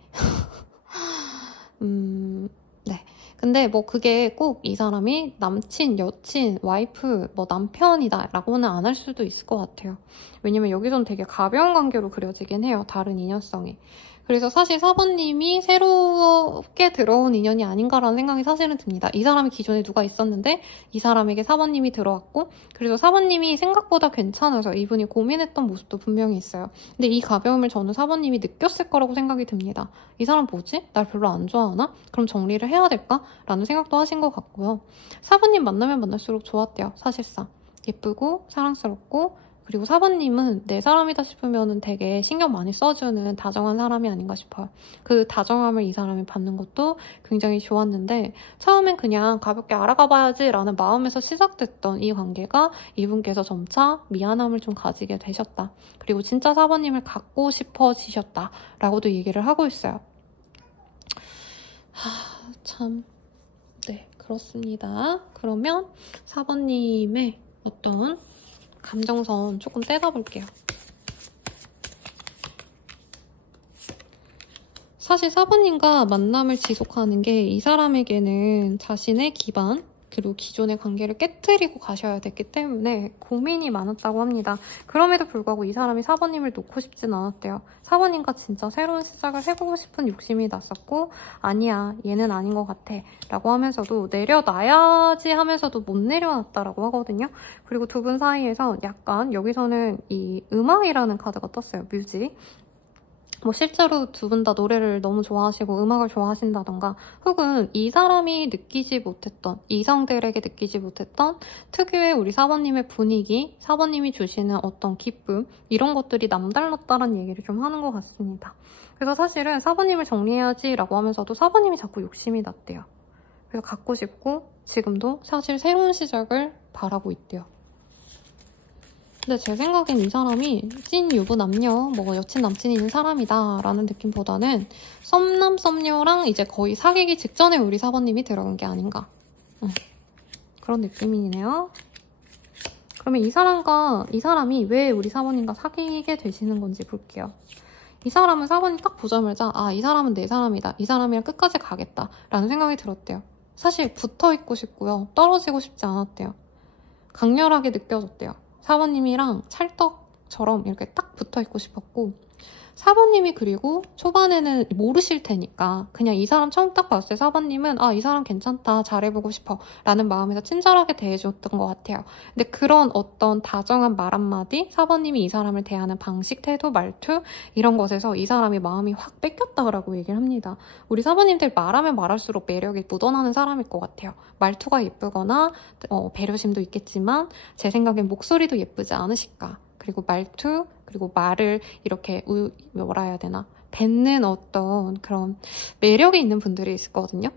근데 그게 꼭 이 사람이 남친, 여친, 와이프, 남편이다 라고는 안 할 수도 있을 것 같아요. 왜냐면 여기선 되게 가벼운 관계로 그려지긴 해요. 다른 인연성이. 그래서 사실 4번님이 새롭게 들어온 인연이 아닌가라는 생각이 사실은 듭니다. 이 사람이 기존에 누가 있었는데 이 사람에게 4번님이 들어왔고, 그래서 4번님이 생각보다 괜찮아서 이분이 고민했던 모습도 분명히 있어요. 근데 이 가벼움을 저는 4번님이 느꼈을 거라고 생각이 듭니다. 이 사람 뭐지? 날 별로 안 좋아하나? 그럼 정리를 해야 될까? 라는 생각도 하신 것 같고요. 4번님 만나면 만날수록 좋았대요. 사실상. 예쁘고 사랑스럽고, 그리고 4번님은 내 사람이다 싶으면 되게 신경 많이 써주는 다정한 사람이 아닌가 싶어요. 그 다정함을 이 사람이 받는 것도 굉장히 좋았는데 처음엔 그냥 가볍게 알아가봐야지 라는 마음에서 시작됐던 이 관계가 이분께서 점차 미안함을 좀 가지게 되셨다. 그리고 진짜 4번님을 갖고 싶어지셨다 라고도 얘기를 하고 있어요. 참, 그렇습니다. 그러면 4번님의 어떤 감정선 조금 떼다볼게요. 사실 4번님과 만남을 지속하는 게 이 사람에게는 자신의 기반, 그리고 기존의 관계를 깨트리고 가셔야 됐기 때문에 고민이 많았다고 합니다. 그럼에도 불구하고 이 사람이 4번님을 놓고 싶진 않았대요. 4번님과 진짜 새로운 시작을 해보고 싶은 욕심이 났었고 아니야 얘는 아닌 것 같아 라고 하면서도 내려놔야지 하면서도 못 내려놨다라고 하거든요. 그리고 두 분 사이에서 약간 여기서는 이 음악이라는 카드가 떴어요. 뮤직. 뭐 실제로 두 분 다 노래를 너무 좋아하시고 음악을 좋아하신다던가 혹은 이 사람이 느끼지 못했던 이성들에게 느끼지 못했던 특유의 우리 4번님의 분위기 4번님이 주시는 어떤 기쁨 이런 것들이 남달랐다는 얘기를 좀 하는 것 같습니다. 그래서 사실은 4번님을 정리해야지 라고 하면서도 4번님이 자꾸 욕심이 났대요. 그래서 갖고 싶고 지금도 사실 새로운 시작을 바라고 있대요. 근데 제 생각엔 이 사람이 찐 유부남녀, 뭐 여친 남친이 있는 사람이다 라는 느낌보다는 썸남 썸녀랑 이제 거의 사귀기 직전에 우리 4번님이 들어간 게 아닌가 그런 느낌이네요. 그러면 이 사람이 왜 우리 4번님과 사귀게 되시는 건지 볼게요. 이 사람은 4번이 딱 보자마자 아, 이 사람은 내 사람이다. 이 사람이랑 끝까지 가겠다 라는 생각이 들었대요. 사실 붙어있고 싶고요. 떨어지고 싶지 않았대요. 강렬하게 느껴졌대요. 4번님이랑 찰떡처럼 이렇게 딱 붙어있고 싶었고 4번님이 그리고 초반에는 모르실 테니까 그냥 이 사람 처음 딱 봤을 때 4번님은 아, 이 사람 괜찮다, 잘해보고 싶어 라는 마음에서 친절하게 대해줬던 것 같아요. 근데 그런 어떤 다정한 말 한마디, 4번님이 이 사람을 대하는 방식, 태도, 말투 이런 것에서 이 사람이 마음이 확 뺏겼다라고 얘기를 합니다. 우리 4번님들 말하면 말할수록 매력이 묻어나는 사람일 것 같아요. 말투가 예쁘거나 배려심도 있겠지만 제 생각엔 목소리도 예쁘지 않으실까. 그리고 말투, 그리고 말을 이렇게 뭐라 해야 되나 뱉는 어떤 그런 매력이 있는 분들이 있거든요.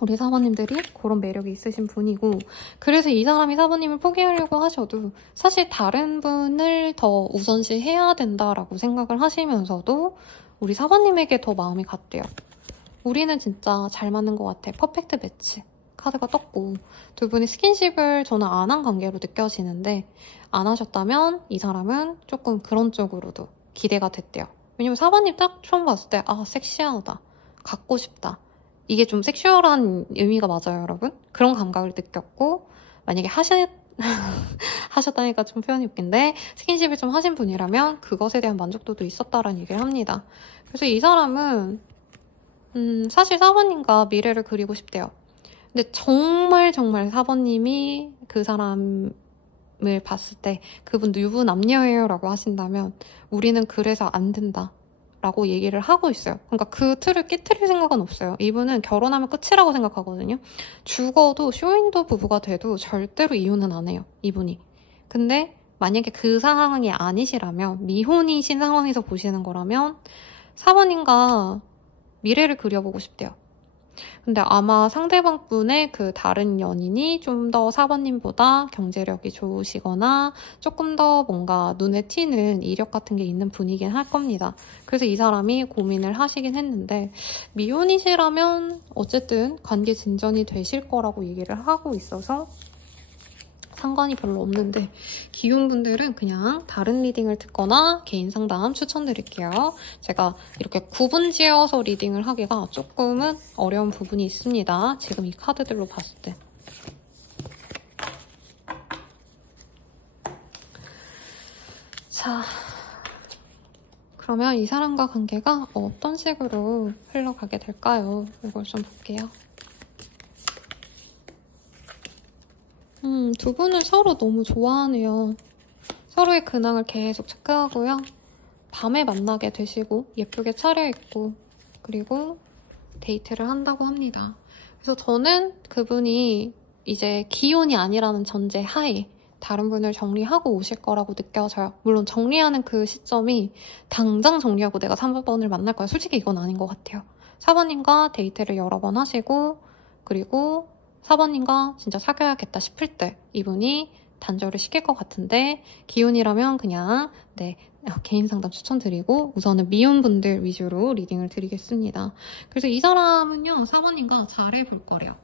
우리 4번님들이 그런 매력이 있으신 분이고 그래서 이 사람이 4번님을 포기하려고 하셔도 사실 다른 분을 더 우선시해야 된다라고 생각을 하시면서도 우리 4번님에게 더 마음이 갔대요. 우리는 진짜 잘 맞는 것 같아. 퍼펙트 매치. 카드가 떴고 두 분이 스킨십을 저는 안 한 관계로 느껴지는데 안 하셨다면 이 사람은 조금 그런 쪽으로도 기대가 됐대요. 왜냐면 4번님 딱 처음 봤을 때 아, 섹시하다, 갖고 싶다, 이게 좀 섹슈얼한 의미가 맞아요 여러분? 그런 감각을 느꼈고 만약에 하셨다니까 좀 표현이 웃긴데 스킨십을 좀 하신 분이라면 그것에 대한 만족도도 있었다라는 얘기를 합니다. 그래서 이 사람은 사실 4번님과 미래를 그리고 싶대요. 근데 정말 4번님이 그 사람을 봤을 때 그분도 유부남녀예요 라고 하신다면 우리는 그래서 안 된다 라고 얘기를 하고 있어요. 그러니까 그 틀을 깨트릴 생각은 없어요. 이분은 결혼하면 끝이라고 생각하거든요. 죽어도 쇼윈도 부부가 돼도 절대로 이혼은 안 해요. 이분이. 근데 만약에 그 상황이 아니시라면 미혼이신 상황에서 보시는 거라면 4번님과 미래를 그려보고 싶대요. 근데 아마 상대방 분의 그 다른 연인이 좀 더 4번님보다 경제력이 좋으시거나 조금 더 뭔가 눈에 튀는 이력 같은 게 있는 분이긴 할 겁니다. 그래서 이 사람이 고민을 하시긴 했는데 미혼이시라면 어쨌든 관계 진전이 되실 거라고 얘기를 하고 있어서 상관이 별로 없는데 기혼분들은 그냥 다른 리딩을 듣거나 개인 상담 추천드릴게요. 제가 이렇게 구분지어서 리딩을 하기가 조금은 어려운 부분이 있습니다. 지금 이 카드들로 봤을 때. 자, 그러면 이 사람과 관계가 어떤 식으로 흘러가게 될까요? 이걸 좀 볼게요. 두 분은 서로 너무 좋아하네요. 서로의 근황을 계속 체크하고요. 밤에 만나게 되시고 예쁘게 차려입고 그리고 데이트를 한다고 합니다. 그래서 저는 그분이 이제 기혼이 아니라는 전제 하에 다른 분을 정리하고 오실 거라고 느껴져요. 물론 정리하는 그 시점이 당장 정리하고 내가 3번을 만날 거야. 솔직히 이건 아닌 것 같아요. 4번님과 데이트를 여러 번 하시고 그리고 4번님과 진짜 사귀어야겠다 싶을 때 이분이 단절을 시킬 것 같은데 기혼이라면 그냥 개인 상담 추천드리고 우선은 미혼분들 위주로 리딩을 드리겠습니다. 그래서 이 사람은요 4번님과 잘해볼 거래요.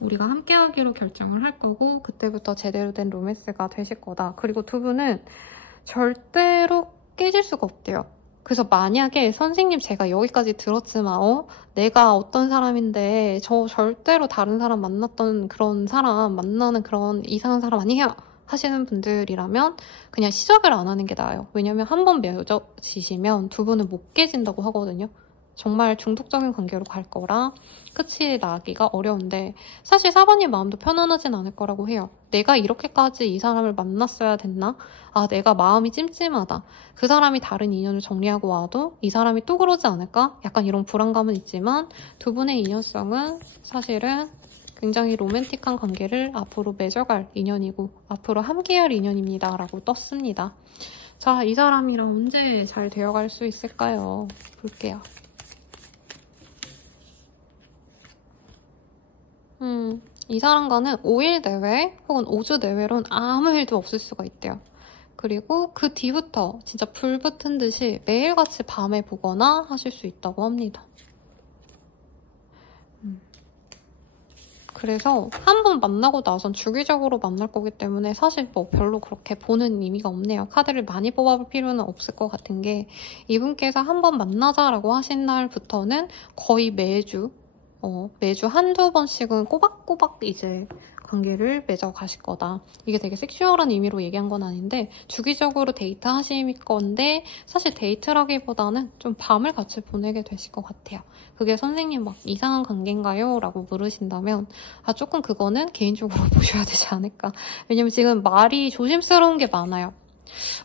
우리가 함께하기로 결정을 할 거고 그때부터 제대로 된 로맨스가 되실 거다. 그리고 두 분은 절대로 깨질 수가 없대요. 그래서 만약에 선생님 제가 여기까지 들었지만 내가 어떤 사람인데 저 절대로 다른 사람 만났던 그런 사람 만나는 그런 이상한 사람 아니에요 하시는 분들이라면 그냥 시작을 안 하는 게 나아요. 왜냐면 한 번 맺어지시면 두 분은 못 깨진다고 하거든요. 정말 중독적인 관계로 갈 거라 끝이 나기가 어려운데 사실 4번님 마음도 편안하진 않을 거라고 해요. 내가 이렇게까지 이 사람을 만났어야 됐나? 아, 내가 마음이 찜찜하다. 그 사람이 다른 인연을 정리하고 와도 이 사람이 또 그러지 않을까? 약간 이런 불안감은 있지만 두 분의 인연성은 사실은 굉장히 로맨틱한 관계를 앞으로 맺어갈 인연이고 앞으로 함께할 인연입니다. 라고 떴습니다. 자, 이 사람이랑 언제 잘 되어갈 수 있을까요? 볼게요. 이 사람과는 5일 내외 혹은 5주 내외로는 아무 일도 없을 수가 있대요. 그리고 그 뒤부터 진짜 불 붙은 듯이 매일같이 밤에 보거나 하실 수 있다고 합니다. 그래서 한 번 만나고 나선 주기적으로 만날 거기 때문에 사실 뭐 별로 그렇게 보는 의미가 없네요. 카드를 많이 뽑아볼 필요는 없을 것 같은 게 이분께서 한 번 만나자라고 하신 날부터는 거의 매주 한두 번씩은 꼬박꼬박 이제 관계를 맺어 가실 거다. 이게 되게 섹슈얼한 의미로 얘기한 건 아닌데 주기적으로 데이트 하실 건데 사실 데이트라기보다는 좀 밤을 같이 보내게 되실 것 같아요. 그게 선생님 막 이상한 관계인가요? 라고 물으신다면 조금 그거는 개인적으로 보셔야 되지 않을까. 왜냐면 지금 말이 조심스러운 게 많아요.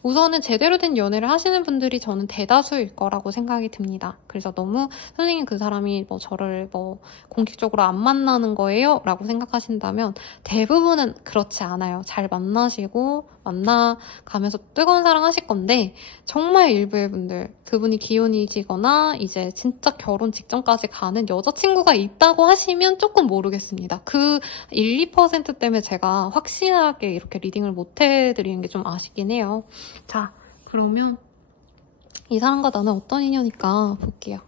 우선은 제대로 된 연애를 하시는 분들이 저는 대다수일 거라고 생각이 듭니다. 그래서 너무 선생님 그 사람이 저를 공식적으로 안 만나는 거예요? 라고 생각하신다면 대부분은 그렇지 않아요. 잘 만나시고 만나가면서 뜨거운 사랑 하실 건데 정말 일부의 분들 그분이 기혼이시거나 이제 진짜 결혼 직전까지 가는 여자친구가 있다고 하시면 조금 모르겠습니다. 그 1, 2% 때문에 제가 확실하게 이렇게 리딩을 못 해드리는 게 좀 아쉽긴 해요. 자, 그러면 이 사람과 나는 어떤 인연일까 볼게요.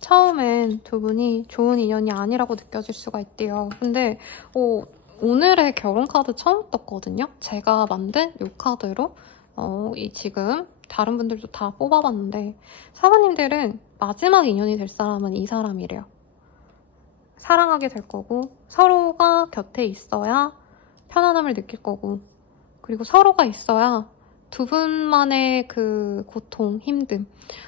처음엔 두 분이 좋은 인연이 아니라고 느껴질 수가 있대요. 근데 오늘의 결혼 카드 처음 떴거든요. 제가 만든 이 카드로 지금 다른 분들도 다 뽑아봤는데 사모님들은 마지막 인연이 될 사람은 이 사람이래요. 사랑하게 될 거고 서로가 곁에 있어야 편안함을 느낄 거고 그리고 서로가 있어야 두 분만의 그 고통, 힘듦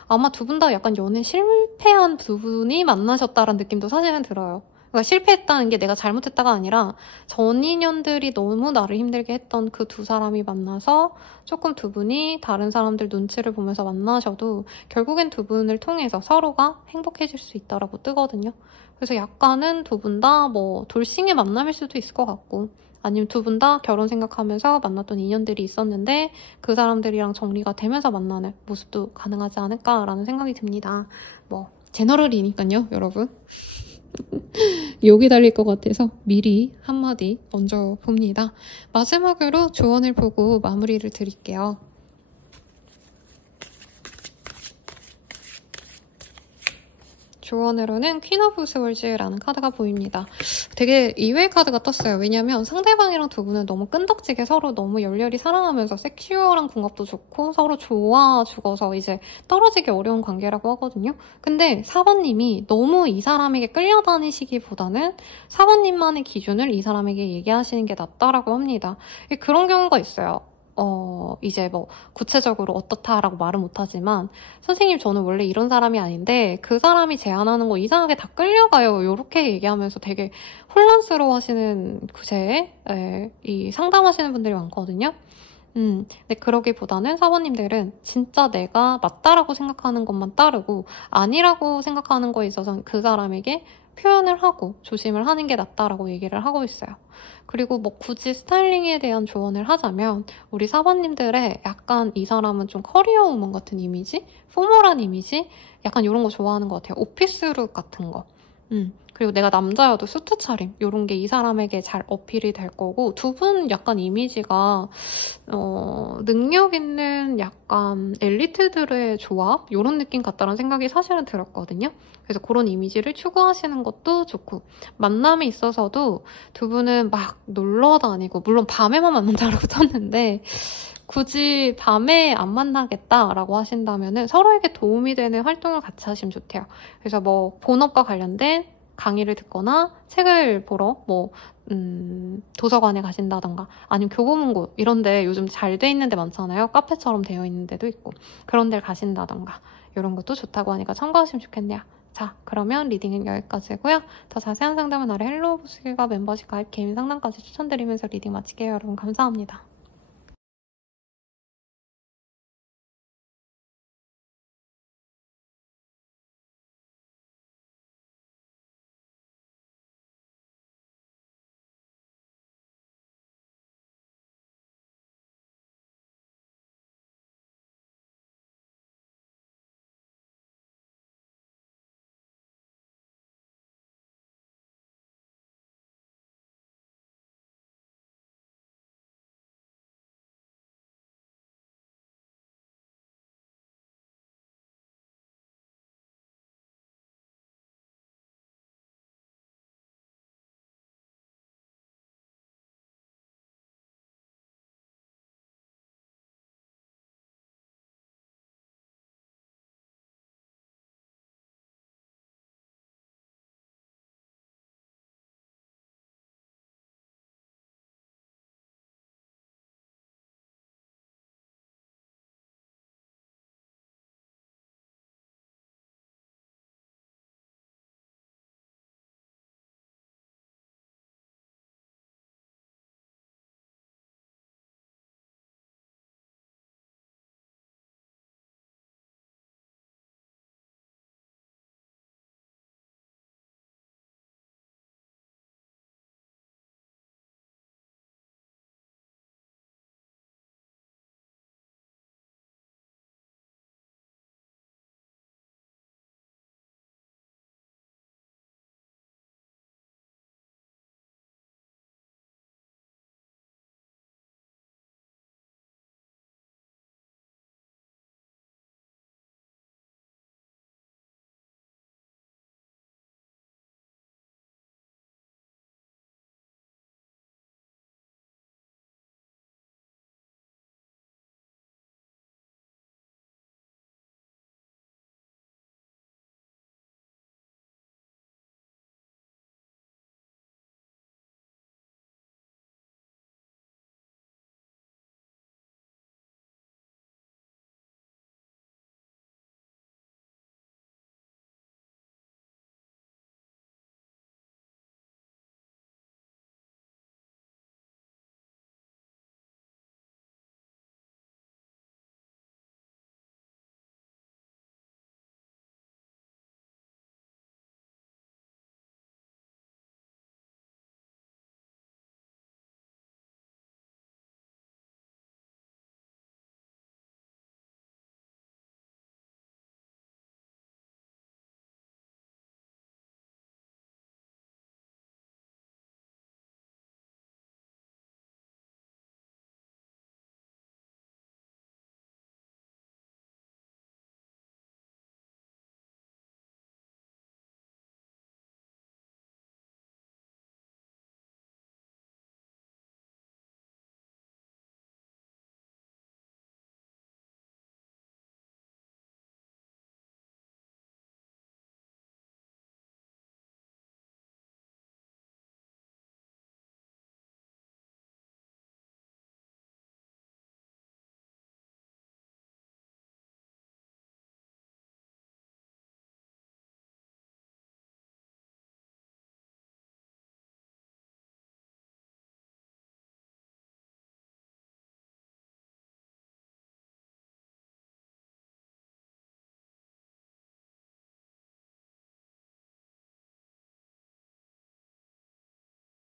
아마 두 분 다 약간 연애 실패한 두 분이 만나셨다는 느낌도 사실은 들어요. 그러니까 실패했다는 게 내가 잘못했다가 아니라 전 인연들이 너무 나를 힘들게 했던 그 두 사람이 만나서 조금 두 분이 다른 사람들 눈치를 보면서 만나셔도 결국엔 두 분을 통해서 서로가 행복해질 수 있다라고 뜨거든요. 그래서 약간은 두 분 다 돌싱의 만남일 수도 있을 것 같고 아니면 두 분 다 결혼 생각하면서 만났던 인연들이 있었는데 그 사람들이랑 정리가 되면서 만나는 모습도 가능하지 않을까라는 생각이 듭니다. 제너럴이니까요, 여러분. 욕이 달릴 것 같아서 미리 한마디 먼저 봅니다. 마지막으로 조언을 보고 마무리를 드릴게요. 조언으로는 퀸 오브 스월즈라는 카드가 보입니다. 되게 의외의 카드가 떴어요. 왜냐면 상대방이랑 두 분은 너무 끈덕지게 서로 너무 열렬히 사랑하면서 섹슈얼한 궁합도 좋고 서로 좋아 죽어서 이제 떨어지기 어려운 관계라고 하거든요. 근데 4번님이 너무 이 사람에게 끌려다니시기보다는 4번님만의 기준을 이 사람에게 얘기하시는 게 낫다라고 합니다. 그런 경우가 있어요. 이제 구체적으로 어떻다라고 말은 못하지만 선생님 저는 원래 이런 사람이 아닌데 그 사람이 제안하는 거 이상하게 다 끌려가요. 이렇게 얘기하면서 되게 혼란스러워 하시는 구세에 이 상담하시는 분들이 많거든요. 근데 그러기보다는 사모님들은 진짜 내가 맞다라고 생각하는 것만 따르고 아니라고 생각하는 거에 있어서는 그 사람에게 표현을 하고 조심을 하는 게 낫다라고 얘기를 하고 있어요. 그리고 굳이 스타일링에 대한 조언을 하자면 우리 사모님들의 약간 이 사람은 좀 커리어 우먼 같은 이미지? 포멀한 이미지? 약간 이런 거 좋아하는 것 같아요. 오피스룩 같은 거. 그리고 내가 남자여도 수트 차림 이런 게 이 사람에게 잘 어필이 될 거고 두 분 약간 이미지가 능력 있는 약간 엘리트들의 조합? 이런 느낌 같다는 생각이 사실은 들었거든요. 그래서 그런 이미지를 추구하시는 것도 좋고 만남이 있어서도 두 분은 막 놀러 다니고 물론 밤에만 만난다라고 쳤는데 굳이 밤에 안 만나겠다라고 하신다면 서로에게 도움이 되는 활동을 같이 하시면 좋대요. 그래서 뭐 본업과 관련된 강의를 듣거나 책을 보러 도서관에 가신다던가 아니면 교보문고 이런 데 요즘 잘 돼 있는 데 많잖아요. 카페처럼 되어 있는 데도 있고 그런 데를 가신다던가 이런 것도 좋다고 하니까 참고하시면 좋겠네요. 자, 그러면 리딩은 여기까지고요. 더 자세한 상담은 아래 헬로우 보스기가 멤버십 가입 개인 상담까지 추천드리면서 리딩 마칠게요. 여러분 감사합니다.